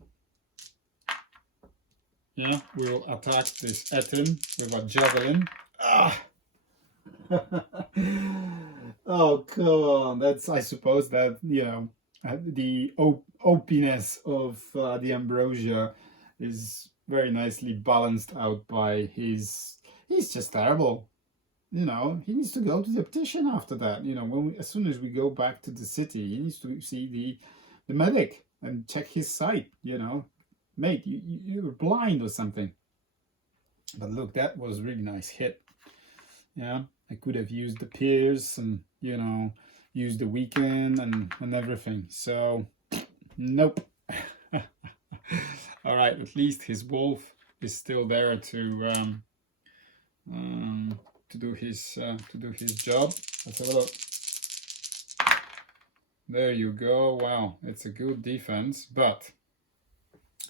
yeah, we will attack this Etin with a javelin. Oh, come on. That's, I suppose that, you know, the OP-ness of the ambrosia is very nicely balanced out by his... He's just terrible. You know, he needs to go to the optician after that. You know, as soon as we go back to the city, he needs to see the medic and check his sight, you know. Mate, you're blind or something. But look, that was a really nice hit. Yeah, I could have used the Pierce and, you know, used the weekend and everything. So, nope. All right, at least his wolf is still there to do his job. Let's have a look. There you go. Wow, it's a good defense, but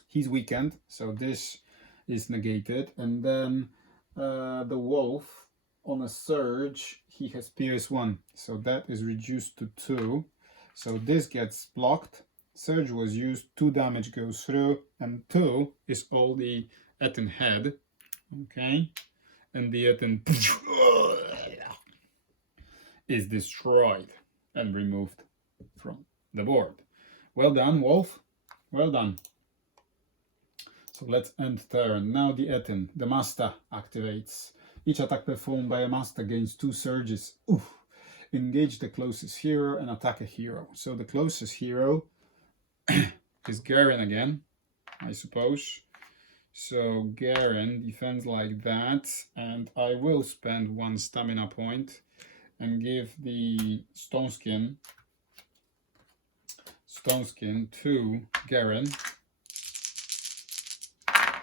he's weakened, so this is negated. And then the wolf on a surge, he has Pierce 1, so that is reduced to 2. So this gets blocked. Surge was used, 2 damage goes through, and 2 is all the Etin head. Okay, and the Etin is destroyed and removed from the board. Well done, wolf. Well done. So let's end turn. Now the Etin, the master, activates. Each attack performed by a master gains 2 surges. Oof. Engage the closest hero and attack a hero. So the closest hero is Garen again, I suppose. So Garen defends like that, and I will spend 1 stamina point and give the Stone Skin to Garen.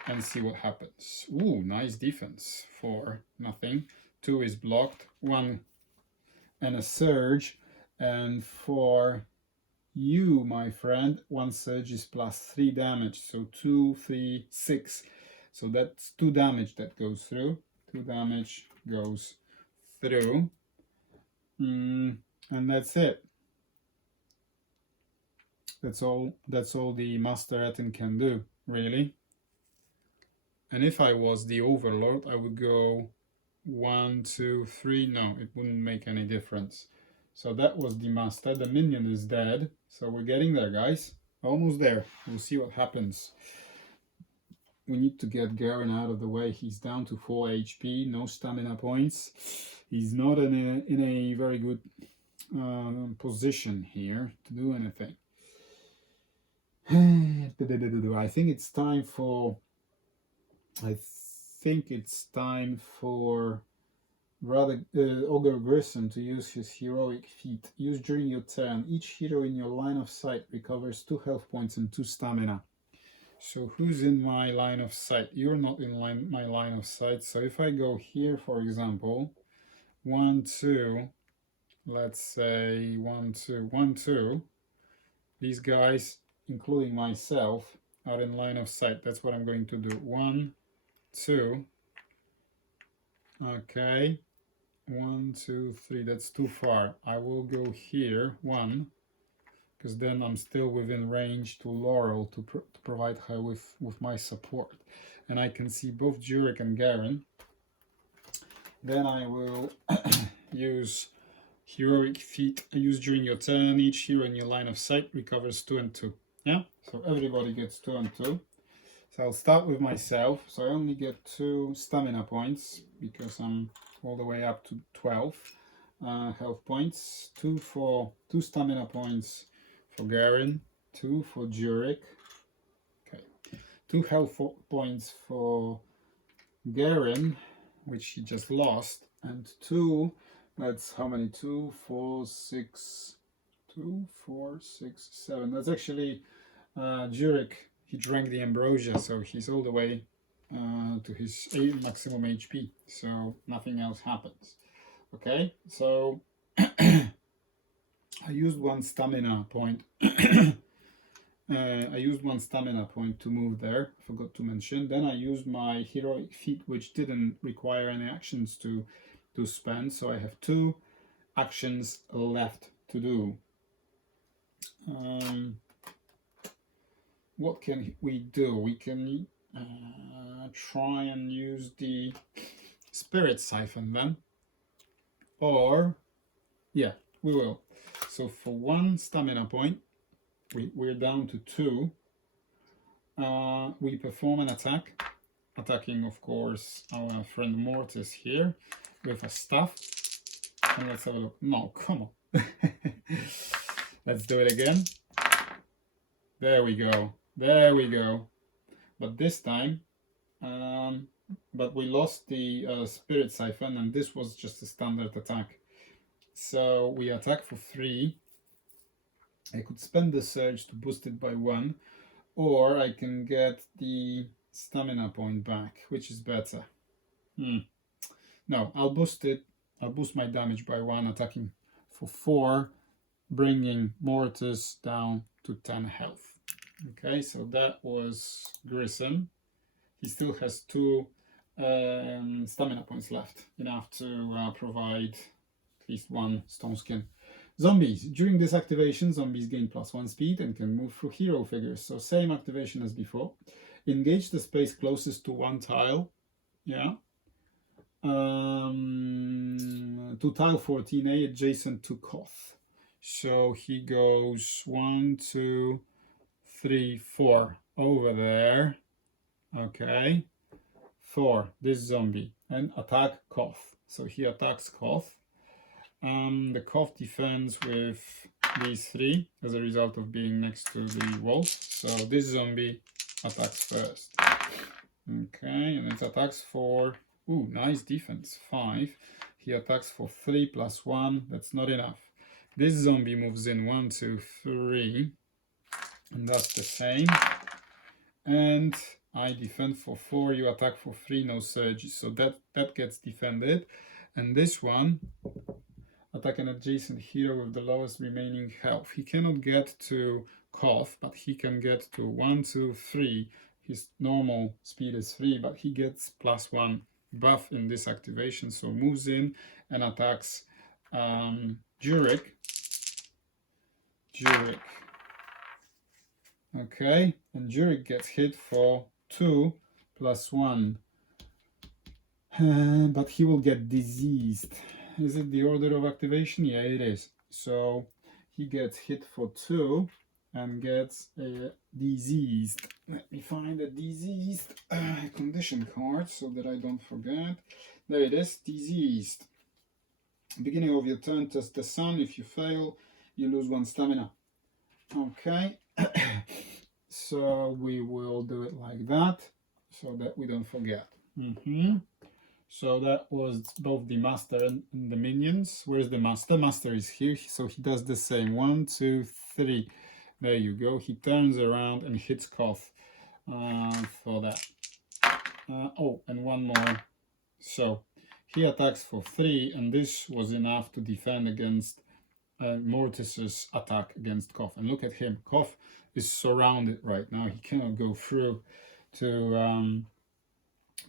and see what happens. Ooh, nice defense for nothing. 2 is blocked, 1 and a surge, and for you, my friend, 1 surge is plus 3 damage, so 2, 3, 6. So that's 2 damage that goes through. 2 damage goes through. And that's it. That's all the Master Etin can do, really. And if I was the Overlord, I would go 1, 2, 3. No, it wouldn't make any difference. So that was the Master. The minion is dead. So we're getting there, guys. Almost there. We'll see what happens. We need to get Garen out of the way. He's down to 4 HP, no stamina points. He's not in a very good position here to do anything. I think it's time for rather Ogre Grissom to use his heroic feat. Use during your turn. Each hero in your line of sight recovers 2 health points and 2 stamina. So who's in my line of sight? You're not in my line of sight. So if I go here, for example, 1, 2, let's say 1, 2, 1, 2, these guys, including myself, are in line of sight. That's what I'm going to do. 1, 2. Okay. 1, 2, 3. That's too far. I will go here. 1. Because then I'm still within range to Laurel to provide her with my support. And I can see both Jurek and Garen. Then I will use heroic feat. Use during your turn. Each hero in your line of sight recovers 2 and 2. Yeah? So everybody gets 2 and 2. So I'll start with myself. So I only get 2 stamina points because I'm all the way up to 12 health points. 2 stamina points for Garen, 2 for Jurek. Okay, 2 health points for Garen, which he just lost, and 2. That's how many? 2, 4, 6, 2, 4, 6, 7. That's actually Jurek. He drank the ambrosia, so he's all the way to his maximum HP. So nothing else happens. Okay, so I used 1 stamina point. I used 1 stamina point to move there. Forgot to mention. Then I used my heroic feat, which didn't require any actions to spend. So I have 2 actions left to do. What can we do? We can try and use the Spirit Siphon then. Or, yeah, we will. So for 1 stamina point, we're down to 2. We perform an attack, attacking, of course, our friend Mortis here with a staff. And let's have a look. No, come on. Let's do it again. There we go. There we go. But this time, but we lost the Spirit Siphon, and this was just a standard attack. So we attack for 3. I could spend the surge to boost it by 1, or I can get the stamina point back, which is better. No, I'll boost it. I'll boost my damage by 1, attacking for 4, bringing Mortis down to 10 health. Okay, so that was Grissom. He still has 2 stamina points left, enough to provide at least 1 stone skin. Zombies. During this activation, zombies gain +1 speed and can move through hero figures. So same activation as before. Engage the space closest to 1 tile. Yeah. To tile 14A adjacent to Koth. So he goes 1, 2, 3, 4 over there. Okay. 4, this zombie. And attack Koth. So he attacks Koth. The Koth defends with these 3 as a result of being next to the wolf. So this zombie attacks first. Okay, and it attacks for, ooh, nice defense, 5. He attacks for 3 + 1. That's not enough. This zombie moves in 1, 2, 3. And that's the same. And I defend for 4, you attack for 3, no surges. So that gets defended. And this one, attack an adjacent hero with the lowest remaining health. He cannot get to Koth, but he can get to 1, 2, 3. His normal speed is 3, but he gets +1 buff in this activation. So moves in and attacks Jurek. Okay, and Jurek gets hit for 2 +1. But he will get diseased. Is it the order of activation? Yeah, it is. So he gets hit for 2 and gets diseased. Let me find a diseased condition card so that I don't forget. There it is, diseased. Beginning of your turn, test the sun. If you fail, you lose 1 stamina. Okay. So we will do it like that so that we don't forget. So that was both the master and the minions. Where's the master? Master is here, so he does the same. 1, 2, 3. There you go. He turns around and hits Koth for that. Oh, and one more. So he attacks for 3, and this was enough to defend against Mortis's attack against Koth. And look at him. Koth is surrounded right now. He cannot go through to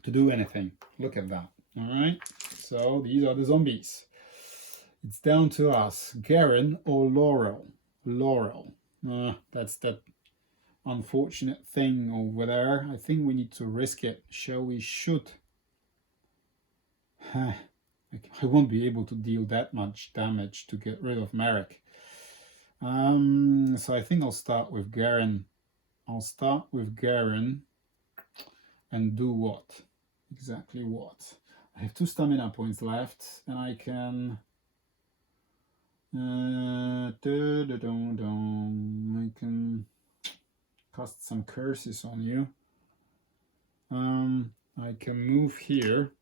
do anything. Look at that. All right. So these are the zombies. It's down to us. Garen or Laurel? Laurel. That's that unfortunate thing over there. I think we need to risk it. Shall we shoot? I won't be able to deal that much damage to get rid of Merrick. So I think I'll start with Garen. I'll start with Garen and do what? Exactly what? I have 2 stamina points left, and I can I can cast some curses on you. I can move here.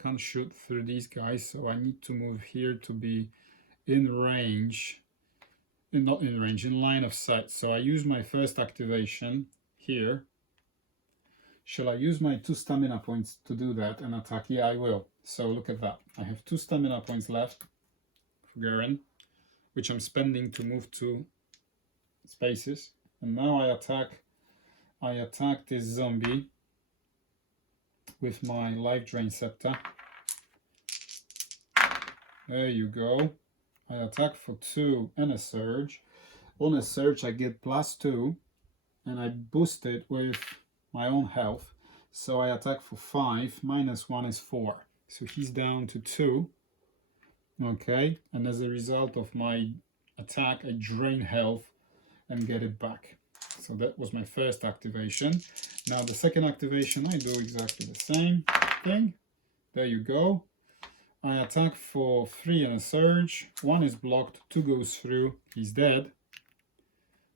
Can't shoot through these guys, so I need to move here to be in range. Not in range, in line of sight. So I use my first activation here. Shall I use my 2 stamina points to do that and attack? Yeah, I will. So look at that. I have 2 stamina points left for Garen, which I'm spending to move 2 spaces. And now I attack this zombie with my life drain scepter. There you go. I attack for 2 and a surge. On a surge I get +2, and I boost it with my own health. So I attack for 5, -1 is 4. So he's down to 2. Okay, and as a result of my attack, I drain health and get it back. So that was my first activation. Now the second activation, I do exactly the same thing. There you go. I attack for 3 and a surge. 1 is blocked, 2 goes through, he's dead.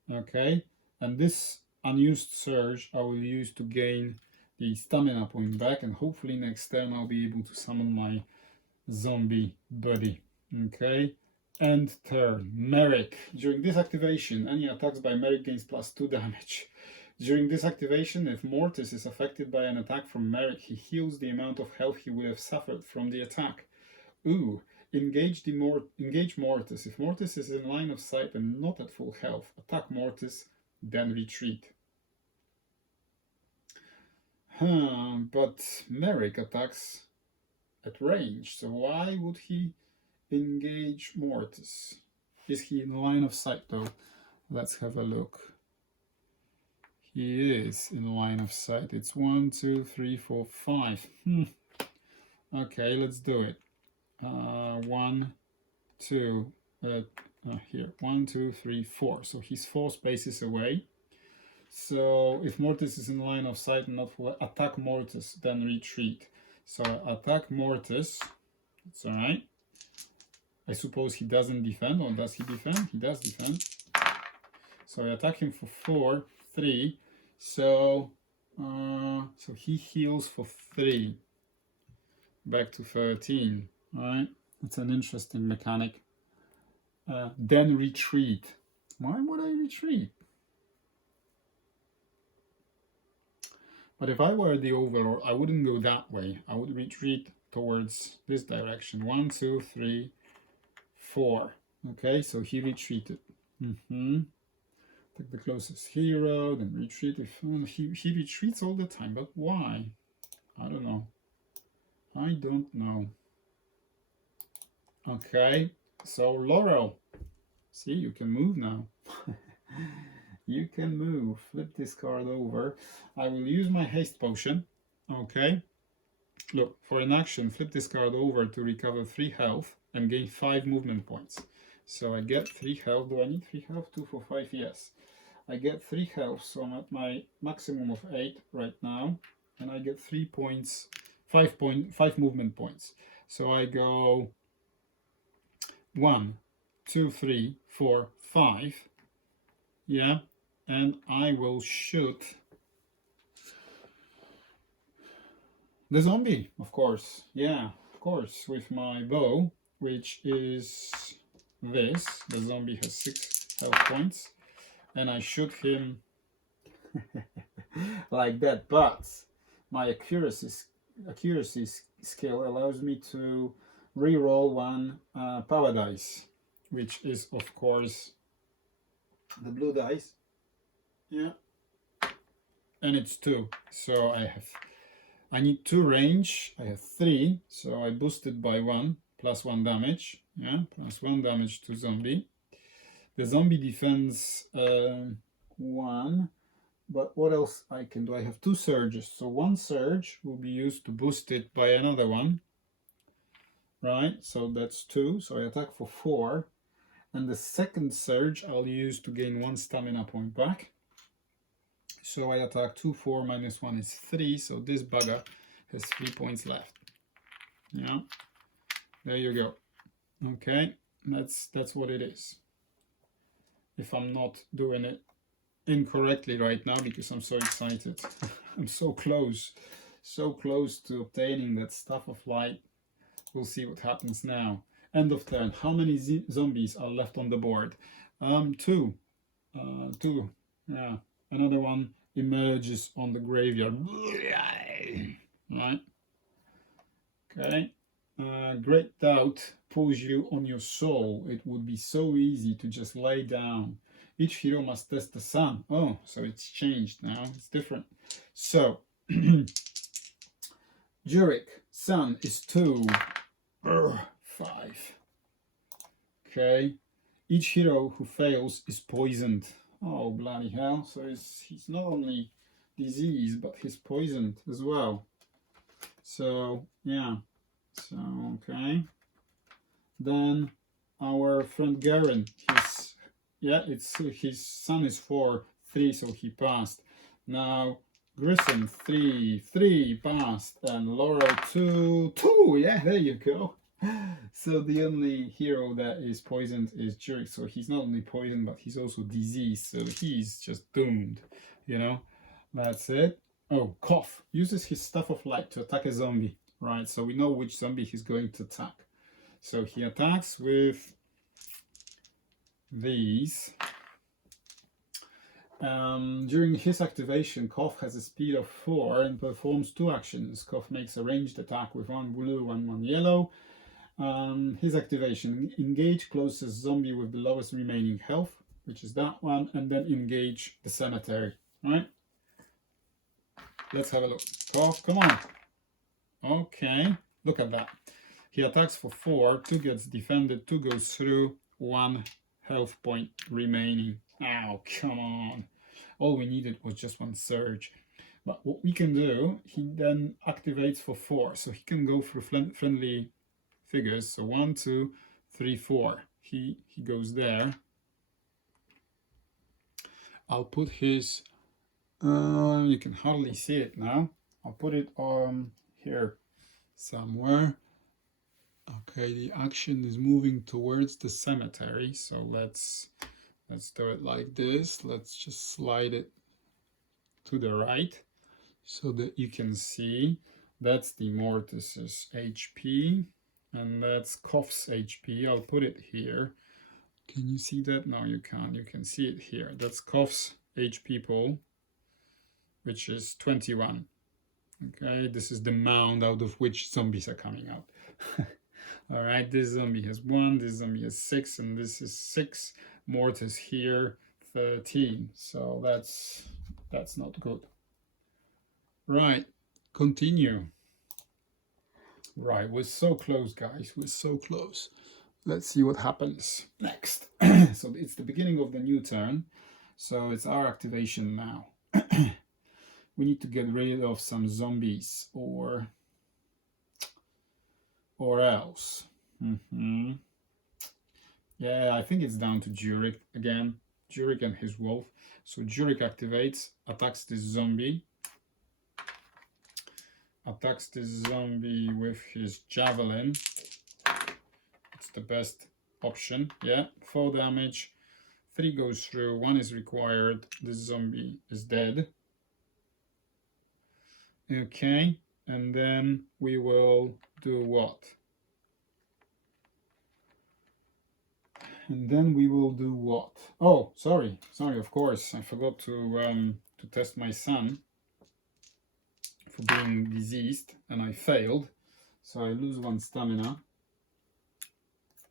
Okay, and this unused surge I will use to gain the stamina point back, and hopefully next turn I'll be able to summon my zombie buddy. Okay, end turn. Merrick. During this activation, any attacks by Merrick gains +2 damage. During this activation, if Mortis is affected by an attack from Merrick, he heals the amount of health he would have suffered from the attack. Ooh, engage Mortis. If Mortis is in line of sight and not at full health, attack Mortis, then retreat. But Merrick attacks at range, so why would he engage Mortis? Is he in line of sight though? Let's have a look. He is in line of sight. It's 1, 2, 3, 4, 5. Okay, let's do it. 1, 2, here. 1, 2, 3, 4. So he's 4 spaces away. So if Mortis is in line of sight and not full, attack Mortis, then retreat. So attack Mortis. It's all right. I suppose he doesn't defend, or does he defend? He does defend. So I attack him for 4, 3. So he heals for 3. Back to 13. All right. That's an interesting mechanic. Then retreat. Why would I retreat? But if I were the overlord, I wouldn't go that way. I would retreat towards this direction. 1, 2, 3, 4. Okay, so he retreated. Take the closest hero, then retreat. He retreats all the time, but why? I don't know. I don't know. Okay, so Laurel. See, you can move now. You can move. Flip this card over. I will use my haste potion. Okay. Look, for an action, flip this card over to recover 3 health and gain 5 movement points. So I get 3 health. Do I need 3 health? 2 for 5, yes. I get 3 health, so I'm at my maximum of 8 right now. And I get 3 points, 5 movement points. So I go 1, 2, 3, 4, 5. Yeah. And I will shoot the zombie, of course. Yeah, of course, with my bow, which is this. The zombie has 6 health points. And I shoot him like that. But my accuracy skill allows me to re-roll 1 power dice, which is, of course, the blue dice. Yeah. And it's 2. So I need 2 range. I have 3. So I boosted by 1, plus 1 damage. Yeah, plus 1 damage to zombie. The zombie defends 1. But what else I can do? I have 2 surges. So 1 surge will be used to boost it by another 1. Right? So that's 2. So I attack for 4. And the second surge I'll use to gain 1 stamina point back. So I attack 2, 4, minus 1 is 3. So this bugger has 3 points left. Yeah. There you go. Okay. That's what it is. If I'm not doing it incorrectly right now, because I'm so excited. I'm so close to obtaining that Staff of Light. We'll see what happens now. End of turn. How many zombies are left on the board? 2. 2. Yeah. Another one emerges on the graveyard. Right? Okay. Great Doubt pulls you on your soul. It would be so easy to just lay down. Each hero must test the sun. Oh, so it's changed now. It's different. So, Jurek, sun is 2. 5. Okay. Each hero who fails is poisoned. Oh, bloody hell. So he's not only diseased, but he's poisoned as well. So, yeah. So, okay. Then our friend Garen, his son is 4, 3, so he passed. Now, Grissom, 3 passed, and Laurel 2, yeah, there you go. So the only hero that is poisoned is Jurek, so he's not only poisoned, but he's also diseased, so he's just doomed, you know. That's it. Oh, Koth uses his Staff of Light to attack a zombie, right? So we know which zombie he's going to attack. So he attacks with these. During his activation, Koth has a speed of 4 and performs 2 actions. Koth makes a ranged attack with 1 blue and 1 yellow. His activation: engage closest zombie with the lowest remaining health, which is that one, and then engage the cemetery. Right? Let's have a look. Koth, come on. Okay, look at that. He attacks for 4, 2 gets defended, 2 goes through, 1 health point remaining. Oh, come on. All we needed was just 1 surge. But what we can do, he then activates for 4. So he can go through friendly figures. So 1, 2, 3, 4. He goes there. I'll put his... you can hardly see it now. I'll put it here somewhere. Okay, the action is moving towards the cemetery, so let's do it like this. Let's just slide it to the right so that you can see. That's the Mortis's HP, and that's Koth's HP. I'll put it here. Can you see that? No, you can't. You can see it here. That's Koth's HP pool, which is 21. Okay, this is the mound out of which zombies are coming out. All right, this zombie has 1, this zombie has 6, and this is 6. Mortis here, 13. So that's not good. Right, continue. Right, we're so close, guys. We're so close. Let's see what happens next. So it's the beginning of the new turn. So it's our activation now. We need to get rid of some zombies or else. Yeah, I think it's down to Jurek again. Jurek and his wolf. So Jurek activates, attacks this zombie. Attacks this zombie with his javelin. It's the best option. Yeah, 4 damage. 3 goes through, 1 is required. This zombie is dead. Okay, and then we will do what? And then we will do what? Oh, sorry, of course. I forgot to test my son for being diseased, and I failed. So I lose 1 stamina.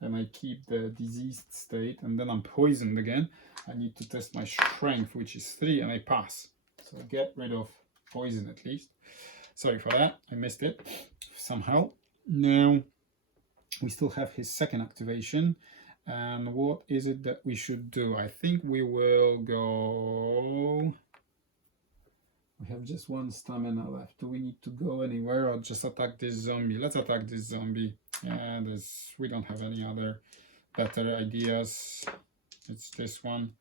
And I keep the diseased state, and then I'm poisoned again. I need to test my strength, which is 3, and I pass. So I get rid of poison at least. Sorry for that, I missed it somehow. Now we still have his second activation. And what is it that we should do? I think we will go... We have just 1 stamina left. Do we need to go anywhere or just attack this zombie? Let's attack this zombie. Yeah, we don't have any other better ideas. It's this one.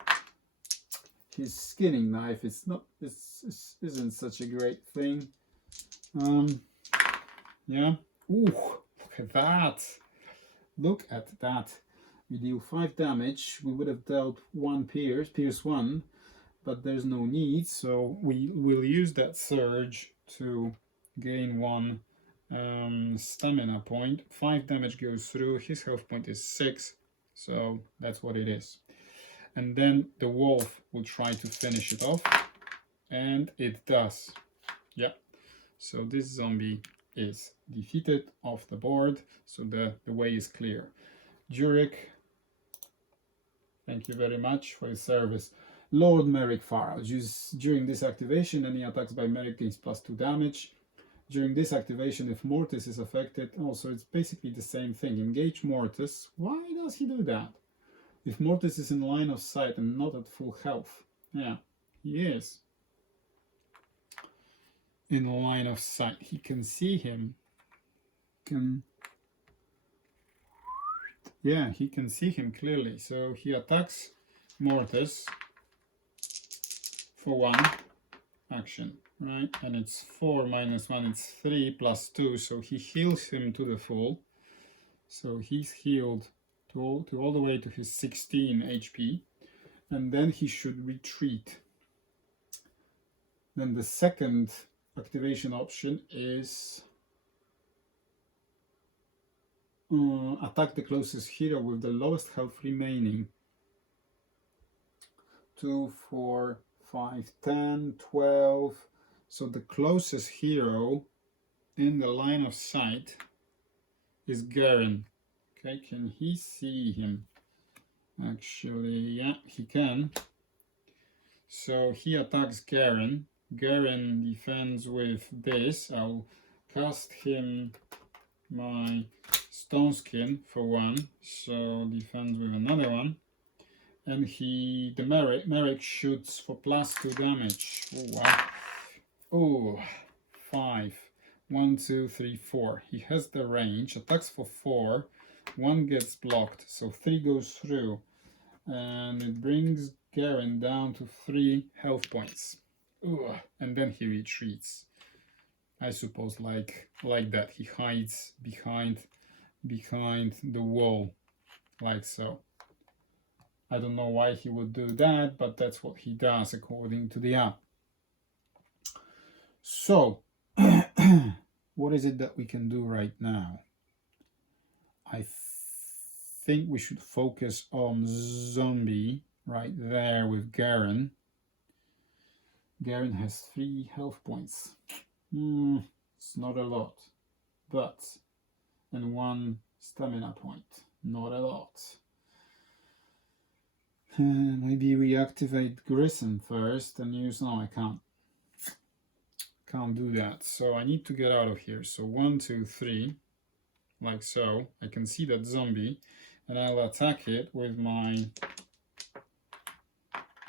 His skinning knife, isn't such a great thing. Yeah. Ooh, look at that. Look at that. We deal 5 damage. We would have dealt 1 pierce 1, but there's no need, so we will use that surge to gain 1 stamina point. 5 damage goes through. His health point is 6, so that's what it is. And then the wolf will try to finish it off, and it does. Yeah, so this zombie is defeated off the board, so the way is clear. Jurek, thank you very much for your service. Lord Merrick Farrell. During this activation, any attacks by Merrick gains +2 damage. During this activation, if Mortis is affected, also it's basically the same thing. Engage Mortis. Why does he do that? If Mortis is in line of sight and not at full health. Yeah, he is in line of sight. He can see him. Yeah, he can see him clearly. So he attacks Mortis for 1 action, right? And it's 4 - 1, it's 3 + 2, so he heals him to the full. So he's healed to all the way to his 16 HP, and then he should retreat. Then the second activation option is attack the closest hero with the lowest health remaining. 2, 4, 5, 10, 12. So the closest hero in the line of sight is Garen. Okay, can he see him? Actually, yeah, he can. So he attacks Garen. Garen defends with this. I'll cast him my Stone Skin for 1. So defends with another one. And the Merrick shoots for +2 damage. Oh, wow. Oh, 5. 1, 2, 3, 4. He has the range. Attacks for 4. 1 gets blocked. So 3 goes through. And it brings Garen down to 3 health points. Ooh, and then he retreats. I suppose like that. He hides behind the wall. Like so. I don't know why he would do that, but that's what he does according to the app. So, what is it that we can do right now? I think we should focus on zombie right there with Garen. Garen has 3 health points. It's not a lot, but and 1 stamina point. Not a lot. Maybe we activate Grissom first and use. No, I can't do that. So I need to get out of here. So 1, 2, 3, like so. I can see that zombie, and I'll attack it with my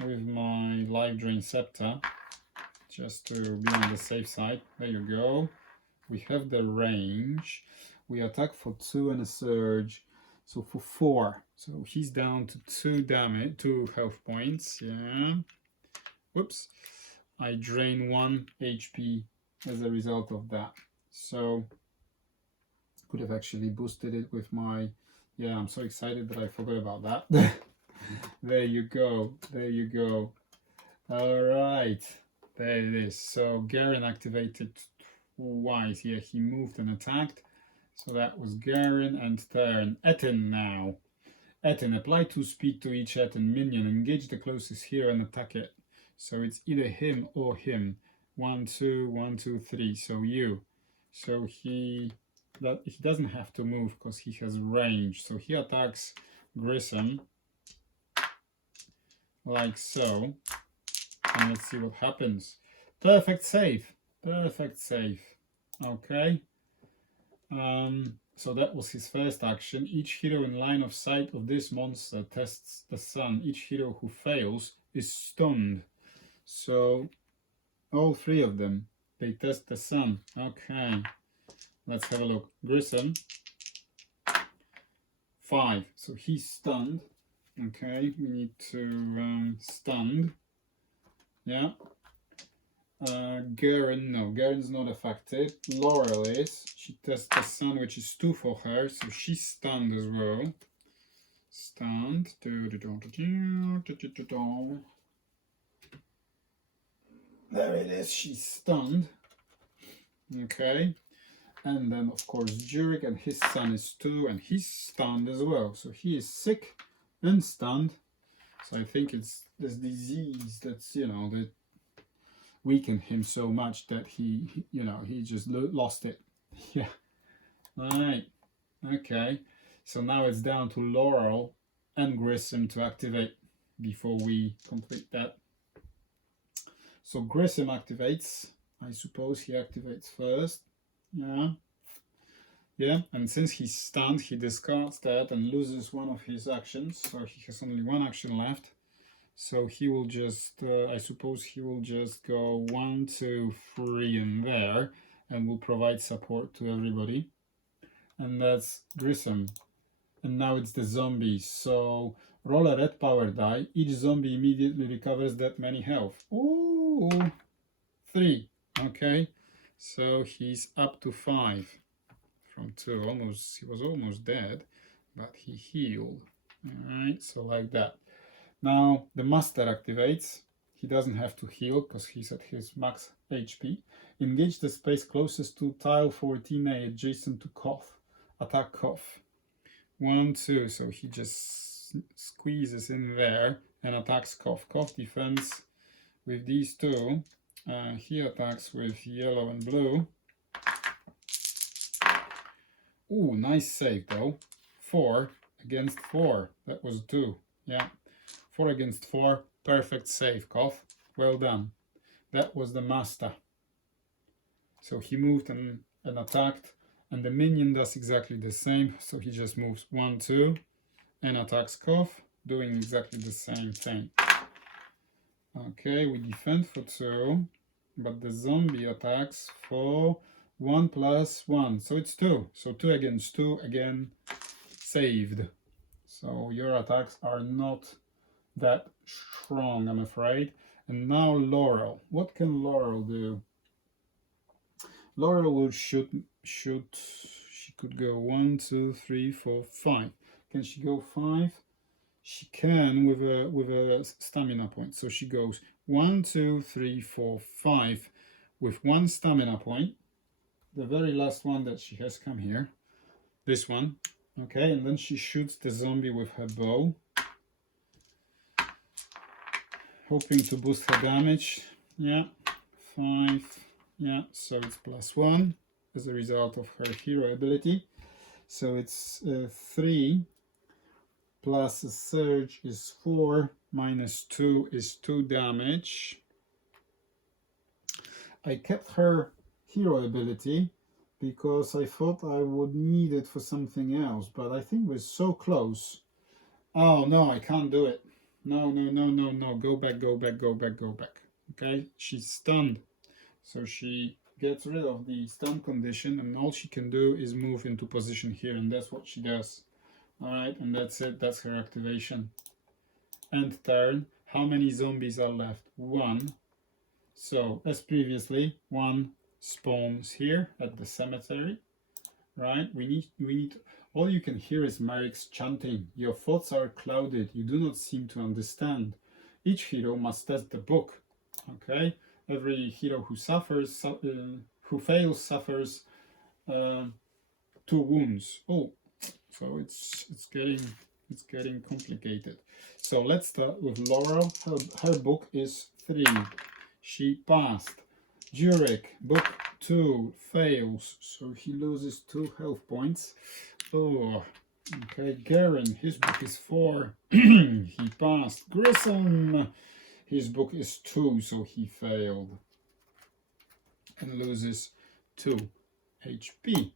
life drain scepter, just to be on the safe side. There you go. We have the range. We attack for 2 and a surge, so for 4. So he's down to 2 damage, 2 health points. Yeah. Whoops. I drain 1 HP as a result of that. So could have actually boosted it with my. Yeah, I'm so excited that I forgot about that. There you go. There you go. All right. There it is. So Garen activated twice. Yeah, he moved and attacked. So that was Garen and turn. Etten now. Etten, apply 2 speed to each Etten minion. Engage the closest hero and attack it. So it's either him or him. 1, 2, 1, 2, 3. So you. So he doesn't have to move because he has range. So he attacks Grissom like so. And let's see what happens. Perfect save. Perfect save. Okay. So that was his first action. Each hero in line of sight of this monster tests the sun. Each hero who fails is stunned. So all 3 of them, they test the sun. Okay. Let's have a look. Grissom. 5. So he's stunned. Okay. We need to stunned. Yeah. Garen, no, Garen's not affected. Laurel is. She tests the sun, which is 2 for her, so she's stunned as well. Stunned. There it is, she's stunned. Okay. And then, of course, Jurek, and his son is 2, and he's stunned as well. So he is sick and stunned. So I think it's this disease that's, that weakened him so much that he just lost it. Yeah. All right. Okay. So now it's down to Laurel and Grissom to activate before we complete that. So Grissom activates. I suppose he activates first. Yeah. Yeah. And since he's stunned, he discards that and loses 1 of his actions. So he has only 1 action left. So he will just, I suppose he will just go 1, 2, 3 in there, and will provide support to everybody. And that's Grissom. And now it's the zombies. So roll a red power die. Each zombie immediately recovers that many health. Ooh, 3. Okay. So he's up to 5 from 2. He was almost dead, but he healed. All right. So like that. Now the master activates. He doesn't have to heal because he's at his max HP. Engage the space closest to tile 14A adjacent to Koth. Attack Koth. 1, 2. So he just squeezes in there and attacks Koth. Koth defends with these 2. He attacks with yellow and blue. Ooh, nice save though. 4 against 4. That was 2. Yeah. 4 against 4, perfect save, Koth. Well done. That was the master. So he moved and attacked, and the minion does exactly the same. So he just moves 1, 2, and attacks Koth, doing exactly the same thing. Okay, we defend for 2, but the zombie attacks for 1 + 1. So it's 2. So 2 against 2, again, saved. So your attacks are not that strong, I'm afraid. And now Laurel. What can Laurel do? Laurel will shoot. She could go 1, 2, 3, 4, 5. Can she go 5? She can with a stamina point. So she goes 1, 2, 3, 4, 5 with 1 stamina point. The very last one that she has come here. This one. Okay, and then she shoots the zombie with her bow, hoping to boost her damage. yeah, 5, yeah, so it's +1 as a result of her hero ability. So it's 3 plus a surge is 4 minus 2 is 2 damage. I kept her hero ability because I thought I would need it for something else, but I think we're so close. Oh no, I can't do it. No, no, no, no, no. Go back, go back, go back, go back. Okay, she's stunned. So she gets rid of the stun condition, and all she can do is move into position here, and that's what she does. Alright, and that's it. That's her activation. End turn. How many zombies are left? 1. So, as previously, 1 spawns here at the cemetery. Right? We need. All you can hear is Merrick's chanting. Your thoughts are clouded. You do not seem to understand. Each hero must test the book. Okay? Every hero who suffers, who fails, suffers 2 wounds. Oh, so it's getting complicated. So let's start with Laurel. Her book is 3. She passed. Jurek, book 2, fails, so he loses 2 health points. Oh, okay. Garen, his book is 4. He passed. Grissom, his book is 2, so he failed and loses 2 HP.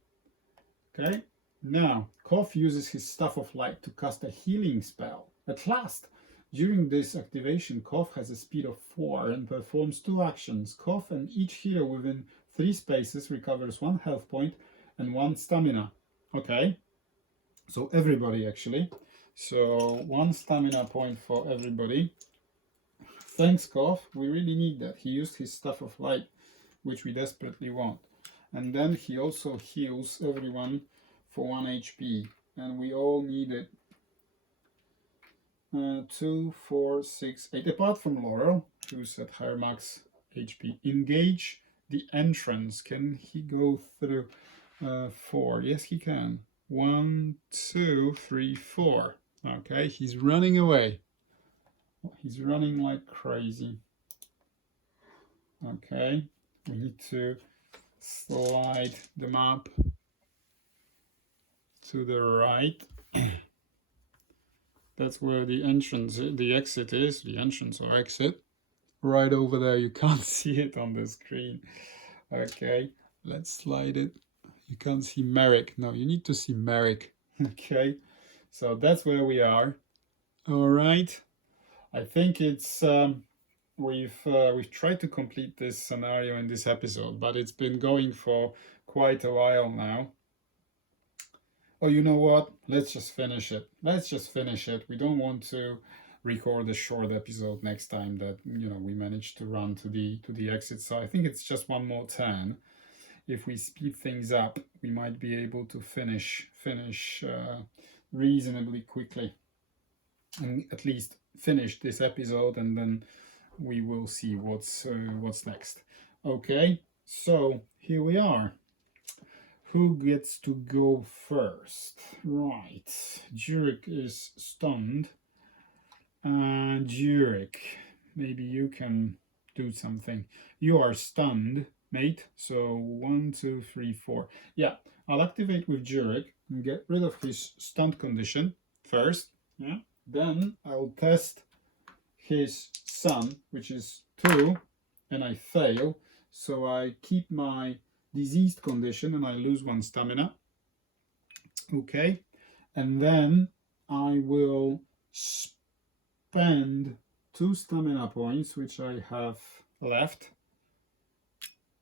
Okay. Now, Koth uses his Staff of Light to cast a healing spell. At last, during this activation, Koth has a speed of 4 and performs 2 actions. Koth and each hero within 3 spaces recovers 1 health point and 1 stamina. Okay, so everybody actually. So 1 stamina point for everybody. Thanks, Koth. We really need that. He used his Staff of Light, which we desperately want. And then he also heals everyone for 1 HP. And we all need it. 2, 4, 6, 8. Apart from Laurel, who's at higher max HP. Engage the entrance. Can he go through 4? Yes, he can. 1, 2, 3, 4. Okay, he's running away. He's running like crazy. Okay, we need to slide the map to the right. That's where the entrance, the exit is, the entrance or exit. Right over there, you can't see it on the screen. Okay, let's slide it. You can't see Merrick. No, you need to see Merrick. Okay, so that's where we are. All right, I think it's we've tried to complete this scenario in this episode, but it's been going for quite a while now. Oh, you know what? Let's just finish it. Let's just finish it. We don't want to record a short episode next time that, you know, we managed to run to the exit. So I think it's just one more turn. If we speed things up, we might be able to finish reasonably quickly, and at least finish this episode, and then we will see what's next. Okay, so here we are. Who gets to go first? Right, Jurek is stunned. And Jurek, maybe you can do something. You are stunned, mate. So 1, 2, 3, 4. Yeah, I'll activate with Jurek and get rid of his stunned condition first. Yeah. Then I'll test his sun, which is 2, and I fail. So I keep my diseased condition and I lose 1 stamina. Okay, and then I will spend 2 stamina points, which I have left,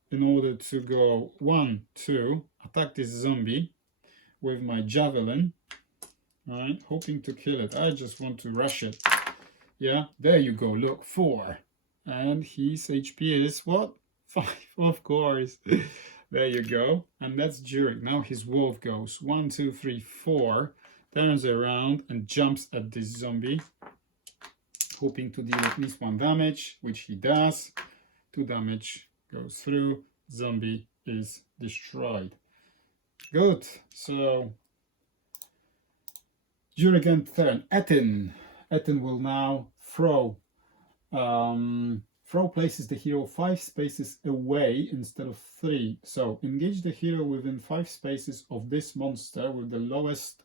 in order to go 1, 2, attack this zombie with my javelin. Right, hoping to kill it. I just want to rush it. Yeah, there you go. Look, 4, and his HP is what? 5, of course. There you go. And that's Jurek. Now his wolf goes 1, 2, 3, 4, turns around and jumps at this zombie, hoping to deal at least 1 damage, which he does. 2 damage goes through. Zombie is destroyed. Good. So Jurek end turn. Etin will now throw Throw places the hero 5 spaces away instead of 3. So engage the hero within 5 spaces of this monster with the lowest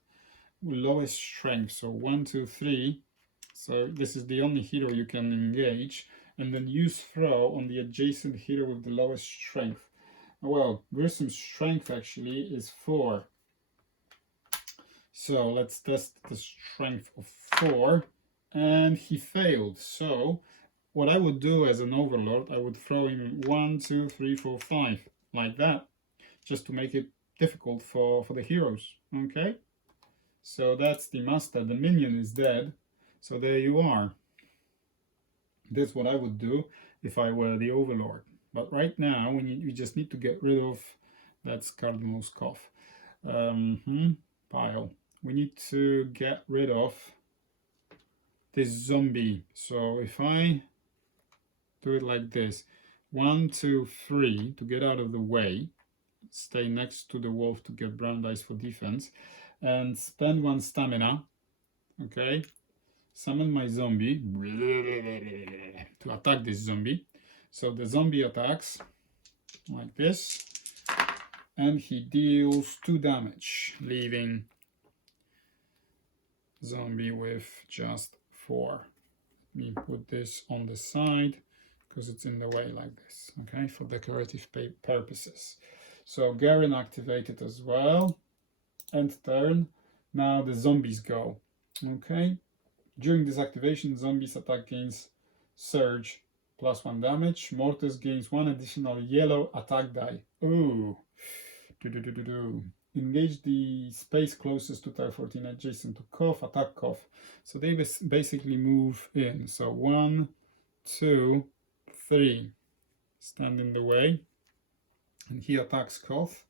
strength. So 1, 2, 3. So this is the only hero you can engage, and then use throw on the adjacent hero with the lowest strength. Well, Grissom's strength actually is 4. So let's test the strength of 4, and he failed. So what I would do as an overlord, I would throw him 1, 2, 3, 4, 5, like that, just to make it difficult for the heroes. Okay, so that's the master. The minion is dead. So there you are. That's what I would do if I were the overlord. But right now, you just need to get rid of, that's Cardinal's Koth. Pile. We need to get rid of this zombie. So if I do it like this, 1, 2, 3 to get out of the way, stay next to the wolf to get brown dice for defense, and spend 1 stamina. Okay, summon my zombie to attack this zombie. So the zombie attacks like this, and he deals 2 damage, leaving zombie with just 4. Let me put this on the side because it's in the way like this, okay, for decorative purposes. So Garen activated as well. End turn. Now the zombies go. Okay. During this activation, zombies attack gains surge +1 damage. Mortis gains 1 additional yellow attack die. Ooh. Engage the space closest to tile 14 adjacent to Koth. Attack Koth. So they basically move in. So 1, 2, 3. Stand in the way. And he attacks Koth.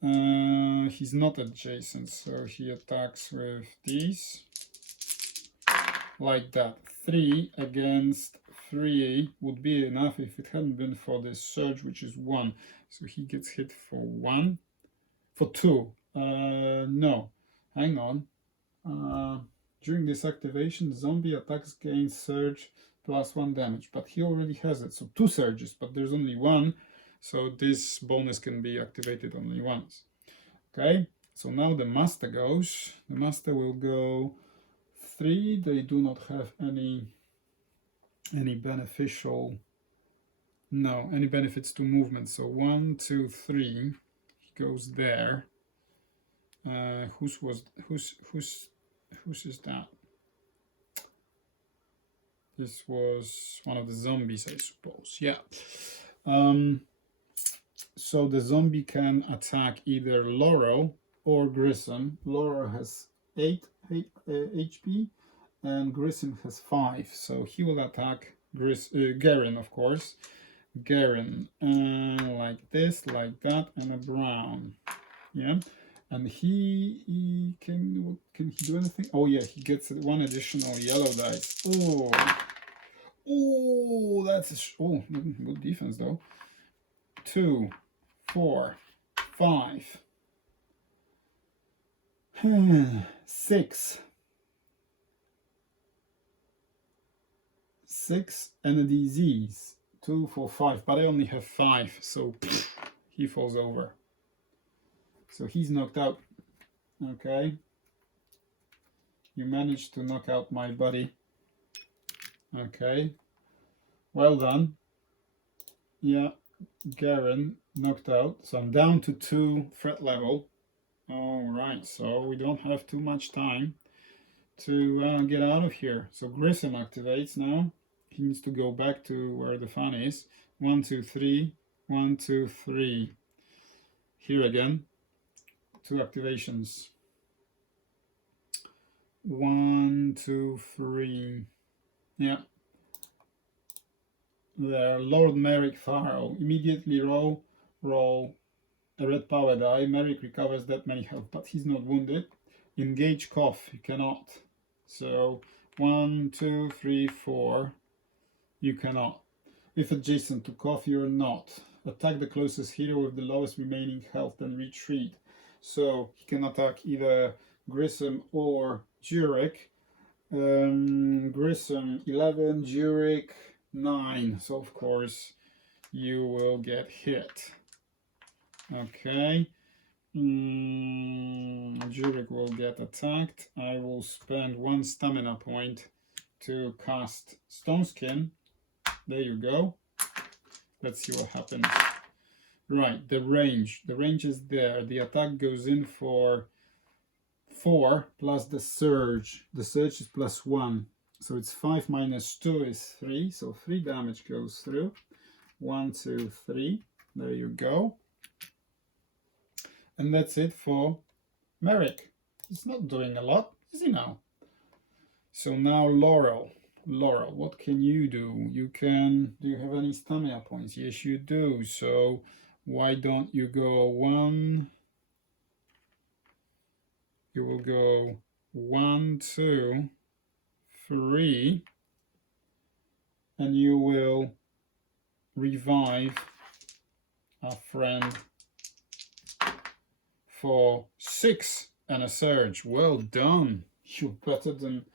He's not adjacent, so he attacks with these. Like that. 3 against 3 would be enough if it hadn't been for this surge, which is 1. So he gets hit for 1. For 2. No. Hang on. During this activation, zombie attacks gain surge +1 damage. But he already has it. So 2 surges, but there's only 1. So this bonus can be activated only once. Okay. So now the master goes. The master will go 3. They do not have any beneficial, no, any benefits to movement. So 1, 2, 3. He goes there. Whose is that? This was one of the zombies, I suppose. Yeah. So the zombie can attack either Laurel or Grissom. Laurel has 8 HP and Grissom has 5. So he will attack Garen, of course. Garen, like this, like that, and a brown. Yeah. And he can he do anything? Oh yeah, he gets 1 additional yellow dice. Oh, that's good defense though. 2, 4, 5, 6. 6 and a disease. 2, 4, 5. But I only have 5, so he falls over. So he's knocked out. Okay. You managed to knock out my buddy. Okay. Well done. Yeah. Garen knocked out. So I'm down to 2 threat level. Alright, so we don't have too much time to get out of here. So Grissom activates now. He needs to go back to where the fun is. 1, 2, 3. 1, 2, 3. Here again. 2 activations. 1, 2, 3. Yeah. There, Lord Merrick Pharaoh. Immediately roll a red power die. Merrick recovers that many health, but he's not wounded. Engage Koth. You cannot. So 1, 2, 3, 4. You cannot. If adjacent to Koth, you're not. Attack the closest hero with the lowest remaining health and retreat. So he can attack either Grissom or Jurek. Grissom 11, Jurek 9. So of course you will get hit. Okay. Jurek will get attacked. I will spend 1 stamina point to cast Stone Skin. There you go. Let's see what happens. Right, the range. The range is there. The attack goes in for 4 plus the surge. The surge is +1. So it's 5 minus 2 is 3. So 3 damage goes through. 1, 2, 3. There you go. And that's it for Merrick. He's not doing a lot, is he now? So now Laurel. Laurel, what can you do? You can... Do you have any stamina points? Yes, you do. So why don't you go 1... You will go 1, 2, 3, and you will revive a friend for 6 and a surge. Well done. You're better than,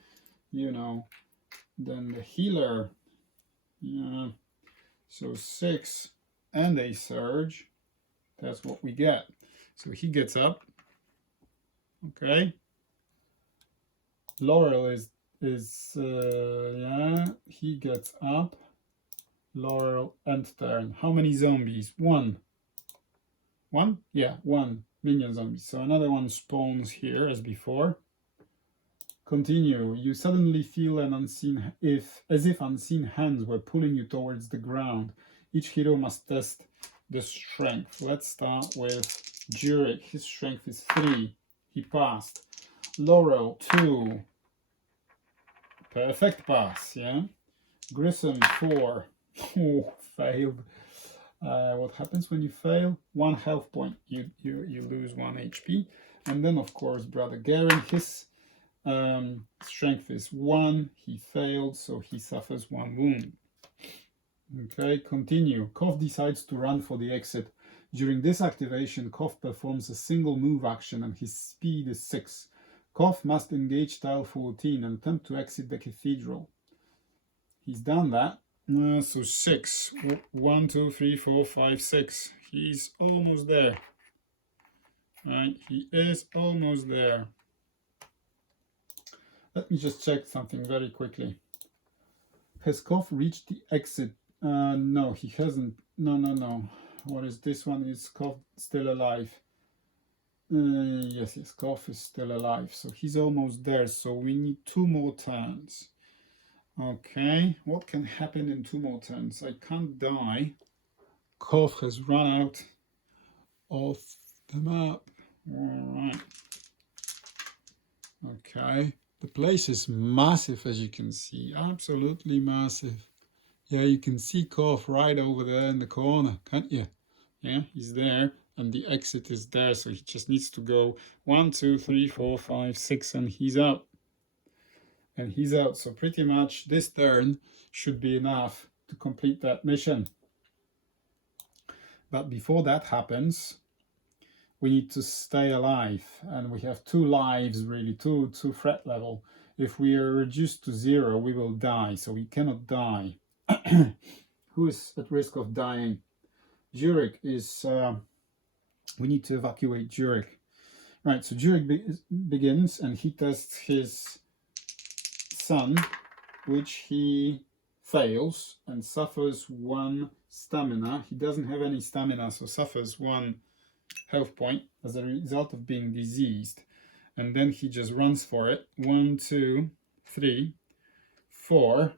you know, than the healer. Yeah. So 6 and a surge. That's what we get. So he gets up. Okay. Laurel is yeah, he gets up. Laurel end turn. How many zombies? 1. 1? Yeah, 1 minion zombie. So another one spawns here as before. Continue. You suddenly feel an unseen, as if unseen hands were pulling you towards the ground. Each hero must test the strength. Let's start with Jurek. His strength is 3. He passed. Laurel 2. Perfect pass, yeah. Grissom 4. Oh, failed. What happens when you fail? 1 health point. You lose 1 HP. And then of course Brother Garen, his strength is 1. He failed, so he suffers 1 wound. Okay, continue. Koth decides to run for the exit. During this activation, Koth performs a single move action and his speed is 6. Koth must engage tile 14 and attempt to exit the cathedral. He's done that. So 6. 1, 2, 3, 4, 5, 6. He's almost there. Right, he is almost there. Let me just check something very quickly. Has Koth reached the exit? No, he hasn't. No. What is this one? Is Koth still alive? Yes, Koth is still alive. So he's almost there. So we need 2 more turns. Okay, what can happen in 2 more turns? I can't die. Koth has run out of the map. Alright. Okay. The place is massive, as you can see. Absolutely massive. Yeah, you can see Koth right over there in the corner, can't you? Yeah, he's there. And the exit is there. So he just needs to go 1, 2, 3, 4, 5, 6, and he's out. And he's out. So pretty much this turn should be enough to complete that mission. But before that happens, we need to stay alive. And we have 2 lives, really, 2 threat level. If we are reduced to 0, we will die. So we cannot die. Who is at risk of dying? Jurek is... we need to evacuate Jurek. Right, so Jurek begins and he tests his son, which he fails and suffers 1 stamina. He doesn't have any stamina, so suffers 1 health point as a result of being diseased. And then he just runs for it. 1, 2, 3, 4.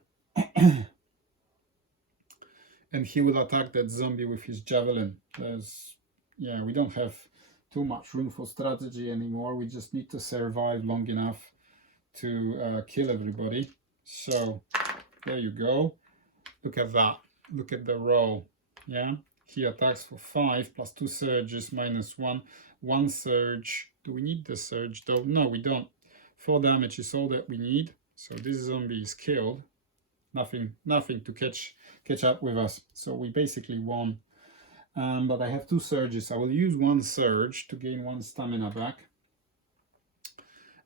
And he will attack that zombie with his javelin. Yeah, we don't have too much room for strategy anymore. We just need to survive long enough to kill everybody. So there you go. Look at that. Look at the roll. Yeah, he attacks for 5 plus 2 surges minus 1. 1 surge. Do we need the surge though? No, we don't. 4 damage is all that we need. So this zombie is killed. Nothing to catch up with us. So we basically won. But I have 2 surges. I will use 1 surge to gain 1 stamina back.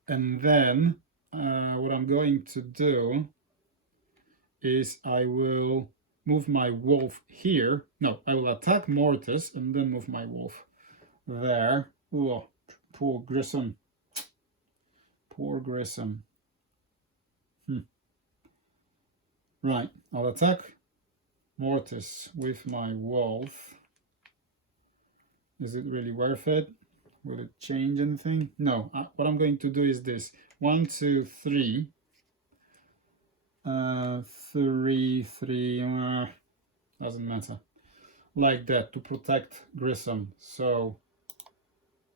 And then what I'm going to do is I will move my wolf here. No, I will attack Mortis and then move my wolf there. Oh, poor Grissom. Poor Grissom. Right, I'll attack Mortis with my wolf. Is it really worth it? Will it change anything? No. What I'm going to do is this. 1, 2, 3. 3, 3. Doesn't matter. Like that to protect Grissom. So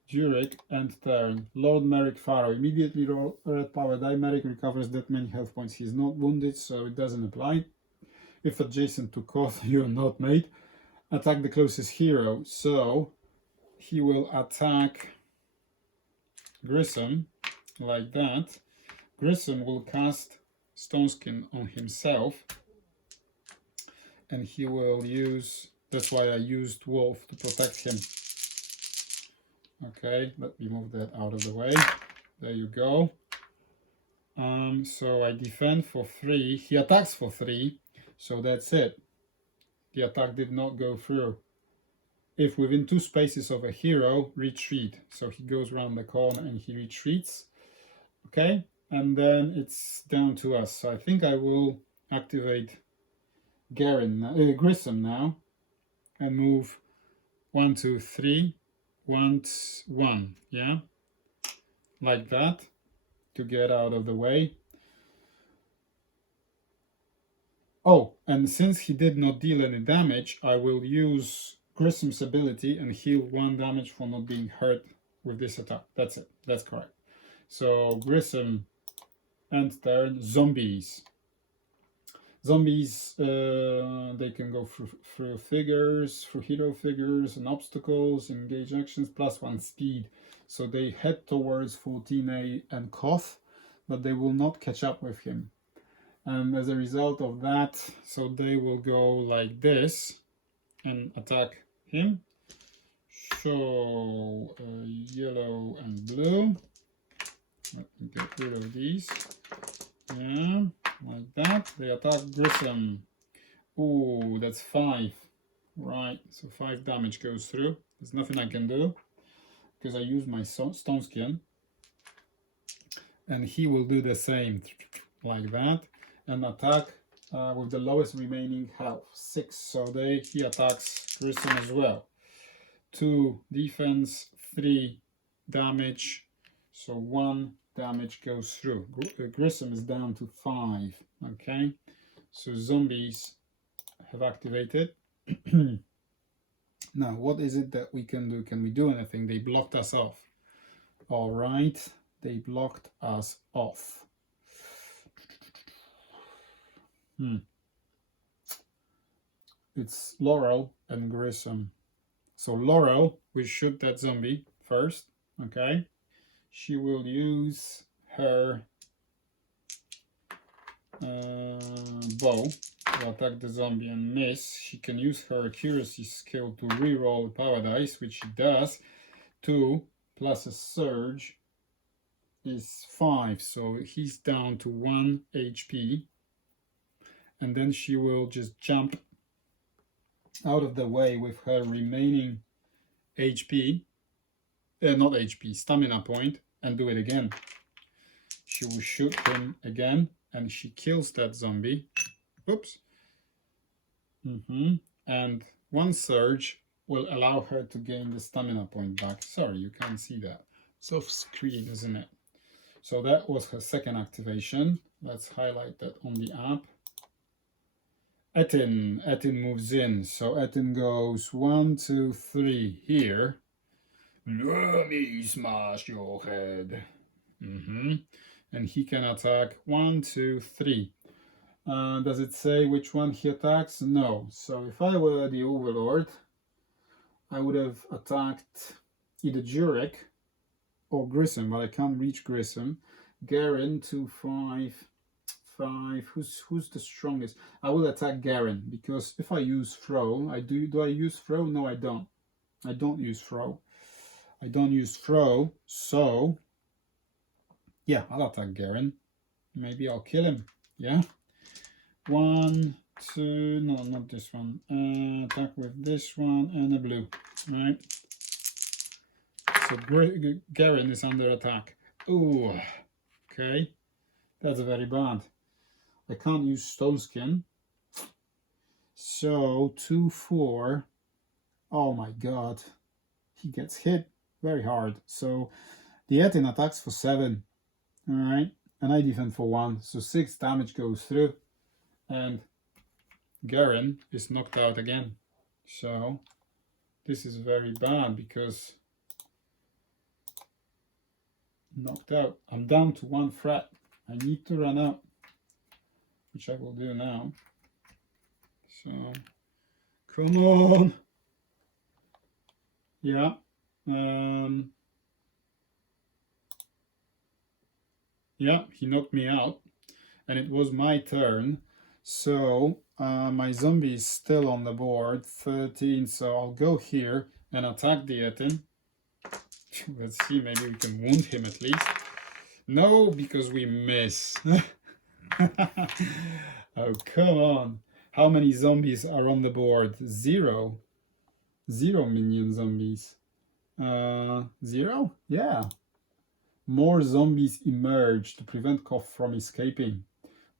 Jurek and turn. Lord Merrick Pharaoh. Immediately roll red power die. Merrick recovers that many health points. He's not wounded, so it doesn't apply. If adjacent to Koth, you're not made. Attack the closest hero. So he will attack Grissom like that. Grissom will cast Stone Skin on himself, and he will use, that's why I used Wolf to protect him. Okay, let me move that out of the way. There you go. So I defend for 3. He attacks for 3, so that's it. The attack did not go through. If within 2 spaces of a hero, retreat. So he goes around the corner and he retreats. Okay, and then it's down to us. So I think I will activate Grissom now and move 1, 2, 3, 1, 1. Yeah, like that to get out of the way. Oh, and since he did not deal any damage, I will use Grissom's ability and heal 1 damage for not being hurt with this attack. That's it. That's correct. So Grissom and turn. Zombies. Zombies, they can go through figures, through hero figures and obstacles, engage actions, +1 speed. So they head towards 14A and Koth, but they will not catch up with him. And as a result of that, so they will go like this and attack him. So yellow and blue. Let me get rid of these. Yeah, like that. They attack Grissom. Oh, that's 5. Right, so 5 damage goes through. There's nothing I can do because I use my Stone Skin. And he will do the same, like that. And attack with the lowest remaining health, 6. So he attacks Grissom as well. 2 defense, 3 damage. So 1 damage goes through. Grissom is down to 5. Okay, so zombies have activated. Now, what is it that we can do? Can we do anything? They blocked us off. All right, they blocked us off. It's Laurel and Grissom. So Laurel will shoot that zombie first. Okay, she will use her bow to attack the zombie and miss. She can use her accuracy skill to re-roll power dice, which she does. 2 plus a surge is 5, so he's down to 1 HP. And then she will just jump out of the way with her remaining HP, not HP, stamina point, and do it again. She will shoot him again, and she kills that zombie. Oops. And 1 surge will allow her to gain the stamina point back. Sorry, you can't see that. It's off screen, isn't it? So that was her second activation. Let's highlight that on the app. Etin moves in. So Etin goes 1, 2, 3 here. Let me smash your head. And he can attack 1, 2, 3. Does it say which one he attacks? No. So if I were the Overlord, I would have attacked either Jurek or Grissom, but I can't reach Grissom. Garen, 2, 5, 5. Who's the strongest? I will attack Garen, because if I use throw, do I use throw? No, I don't. I don't use throw. I don't use throw, so yeah, I'll attack Garen. Maybe I'll kill him. Yeah. 1, 2, no, not this one. Attack with this one and a blue, right? So Garen is under attack. Ooh, okay. That's very bad. I can't use Stone Skin. So 2, 4. Oh my god. He gets hit very hard. So the Etin attacks for 7. Alright. And I defend for 1. So 6 damage goes through. And Garen is knocked out again. So this is very bad because knocked out. I'm down to 1 threat. I need to run out, which I will do now. So come on. Yeah. Yeah, he knocked me out and it was my turn. So my zombie is still on the board, 13. So I'll go here and attack the Etin. Let's see, maybe we can wound him at least. No, because we miss. Oh, come on. How many zombies are on the board? 0. 0 minion zombies. 0? Yeah. More zombies emerge to prevent Koth from escaping.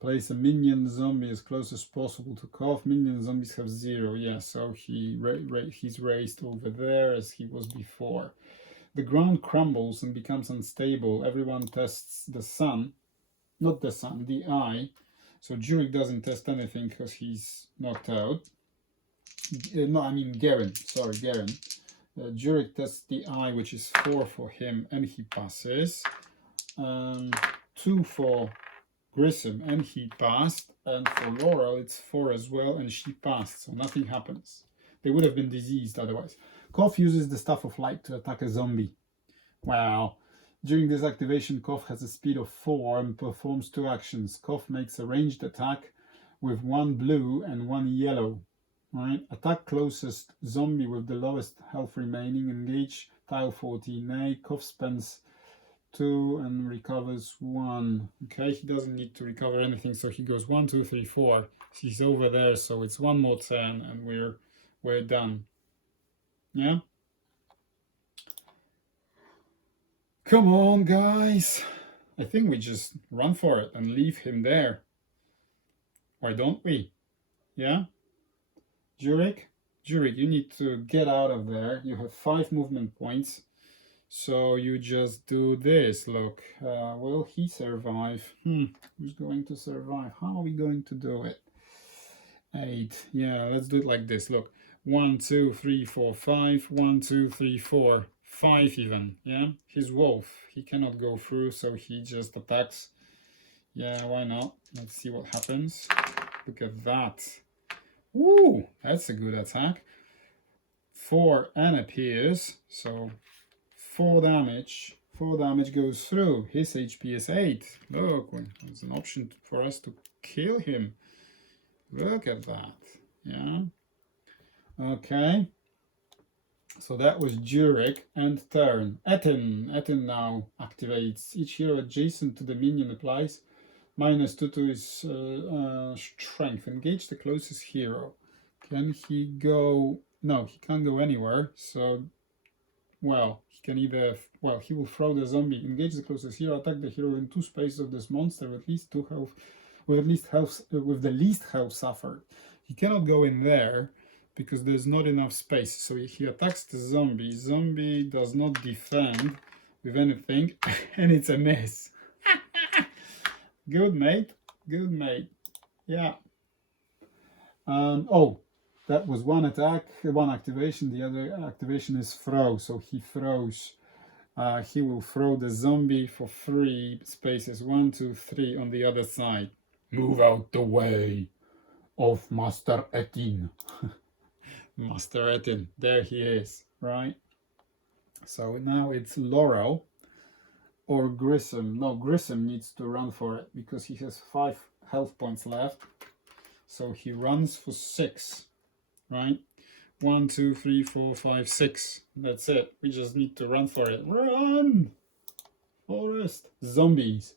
Place a minion zombie as close as possible to Koth. Minion zombies have 0. Yeah, so he's raised over there as he was before. The ground crumbles and becomes unstable. Everyone tests the sun. Not the sun, the eye. So Jurek doesn't test anything because he's knocked out. No, I mean Garen. Sorry, Garen. Jurek tests the eye, which is 4 for him, and he passes. 2 for Grissom, and he passed. And for Laurel, it's 4 as well, and she passed. So nothing happens. They would have been diseased otherwise. Koth uses the Staff of Light to attack a zombie. Wow. During this activation, Koth has a speed of 4 and performs 2 actions. Koth makes a ranged attack with 1 blue and 1 yellow. Right? Attack closest zombie with the lowest health remaining. Engage tile 14A. Koth spends 2 and recovers 1. Okay, he doesn't need to recover anything, so he goes 1, 2, 3, 4. He's over there, so it's 1 more turn and we're done. Yeah? Come on, guys. I think we just run for it and leave him there. Why don't we? Yeah? Jurek, you need to get out of there. You have 5 movement points. So you just do this. Look, will he survive? Who's going to survive? How are we going to do it? 8. Yeah, let's do it like this. Look, 1, 2, 3, 4, 5. 1, 2, 3, 4, 5 even. Yeah, he's wolf. He cannot go through, so he just attacks. Yeah, why not? Let's see what happens. Look at that. Woo, that's a good attack. 4 and appears, so 4 damage. 4 damage goes through. His HP is 8. Look, there's an option for us to kill him. Look at that. Yeah. Okay. So that was Jurek and turn. Etin now activates. Each hero adjacent to the minion applies -2 to his strength. Engage the closest hero. Can he go? No, he can't go anywhere. So, well, he can either, well, he will throw the zombie. Engage the closest hero. Attack the hero in 2 spaces of this monster with at least 2 health, with the least health suffered. He cannot go in there because there's not enough space. So he attacks the zombie. Zombie does not defend with anything, and it's a miss. Good, mate. Good, mate. Yeah. Oh, that was 1 attack, 1 activation. The other activation is throw. So he throws. He will throw the zombie for 3 spaces. 1, 2, 3 on the other side. Move out the way of Master Etin. Master Etin. There he is, right? So now it's Laurel or Grissom. No, Grissom needs to run for it because he has 5 health points left. So he runs for 6, right? 1, 2, 3, 4, 5, 6. That's it. We just need to run for it. Run! Forest. Zombies.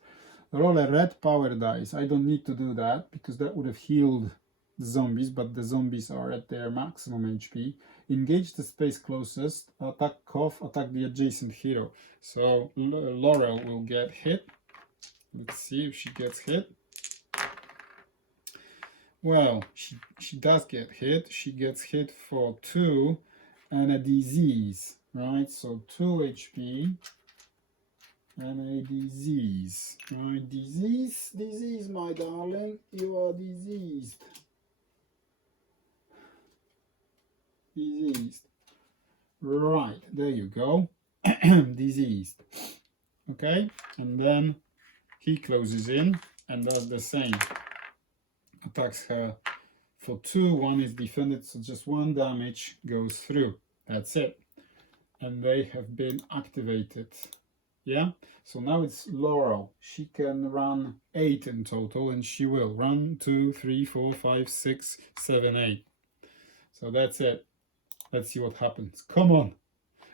Roll a red power dice. I don't need to do that because that would have healed the zombies, but the zombies are at their maximum HP. Engage the space closest, attack Koth, attack the adjacent hero. So Laurel will get hit. Let's see if she gets hit. Well, she does get hit. She gets hit for 2 and a disease, right? So 2 HP and a disease. Right, disease, my darling. You are diseased. Diseased. Right, there you go. Diseased. Okay, and then he closes in and does the same. Attacks her for 2. 1 is defended, so just 1 damage goes through. That's it. And they have been activated. Yeah, so now it's Laurel. She can run 8 in total, and she will. 1, 2, 3, 4, 5, 6, 7, 8. So that's it. Let's see what happens. Come on.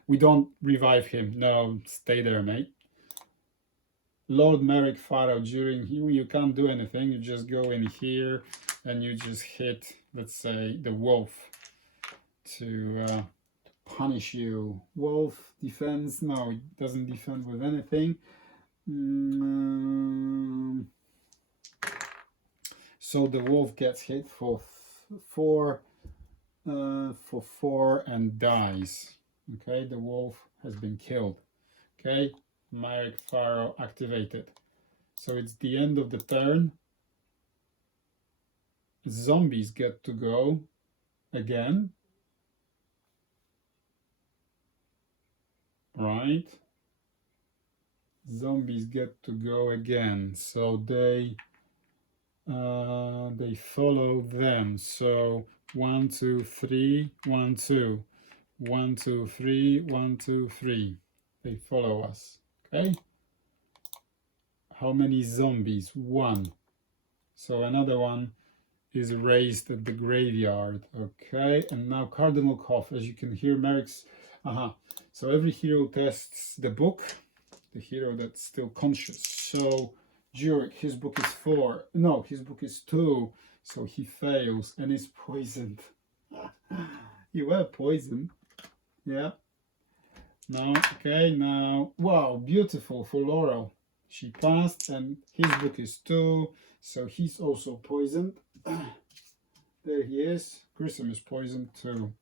We don't revive him. No, stay there, mate. Lord Merrick Pharaoh, during you can't do anything. You just go in here and you just hit, let's say, the wolf to punish you. Wolf defense, no, it doesn't defend with anything. So the wolf gets hit for 4 and dies. Okay, the wolf has been killed. Okay, Merrick Pharaoh activated. So it's the end of the turn. Zombies get to go again. Right? Zombies get to go again. So they follow them. So 1, 2, 3, 1, 2. 1, 2, 3, 1, 2, 3. They follow us. Okay. How many zombies? 1. So another one is raised at the graveyard. Okay. And now Cardinal Koth. As you can hear, Merrick's. So every hero tests the book. The hero that's still conscious. So Jurek, his book is 4. No, his book is 2. So he fails and is poisoned. You were poisoned. Yeah. Now, okay, now, wow, beautiful for Laurel. She passed and his book is 2, so he's also poisoned. There he is. Grissom is poisoned too.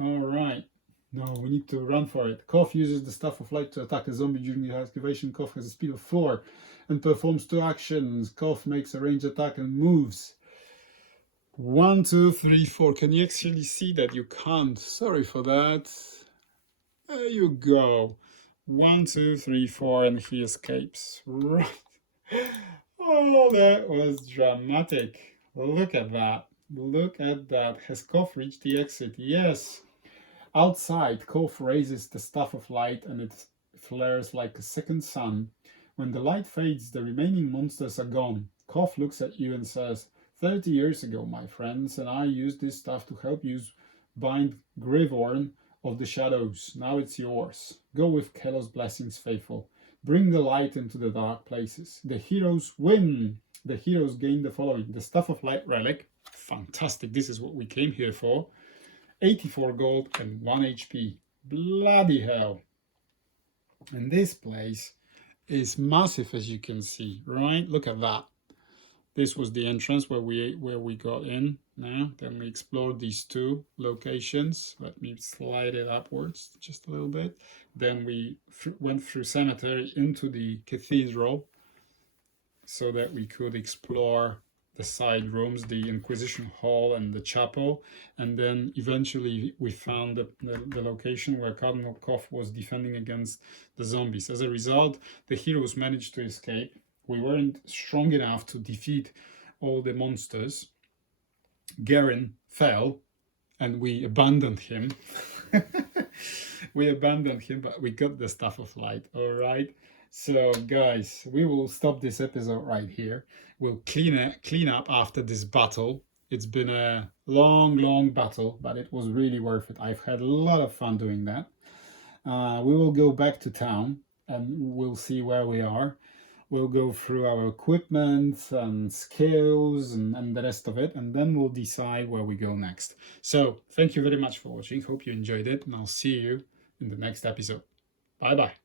All right. No, we need to run for it. Koth uses the Staff of Light to attack a zombie during the activation. Koth has a speed of 4 and performs 2 actions. Koth makes a ranged attack and moves. 1, 2, 3, 4. Can you actually see that? You can't. Sorry for that. There you go. 1, 2, 3, 4, and he escapes. Right. Oh, that was dramatic. Look at that. Look at that. Has Koth reached the exit? Yes. Outside, Koth raises the Staff of Light and it flares like a second sun. When the light fades, the remaining monsters are gone. Koth looks at you and says, 30 years ago, my friends, and I used this staff to help you bind Grivorn of the shadows. Now it's yours. Go with Kelos' blessings, faithful. Bring the light into the dark places. The heroes win. The heroes gain the following. The Staff of Light relic. Fantastic. This is what we came here for. 84 gold and 1 HP. Bloody hell. And this place is massive, as you can see, right? Look at that. This was the entrance where we got in. Now, then we explored these 2 locations. Let me slide it upwards just a little bit. Then we went through cemetery into the cathedral so that we could explore the side rooms, the Inquisition Hall and the chapel. And then eventually we found the location where Cardinal Koth was defending against the zombies. As a result, the heroes managed to escape. We weren't strong enough to defeat all the monsters. Garen fell and we abandoned him. We abandoned him, but we got the Staff of Light. All right. So guys, we will stop this episode right here. We'll clean up after this battle. It's been a long battle, but it was really worth it. I've had a lot of fun doing that. We will go back to town and we'll see where we are. We'll go through our equipment and skills and the rest of it, and then we'll decide where we go next. So thank you very much for watching. Hope you enjoyed it, and I'll see you in the next episode. Bye bye.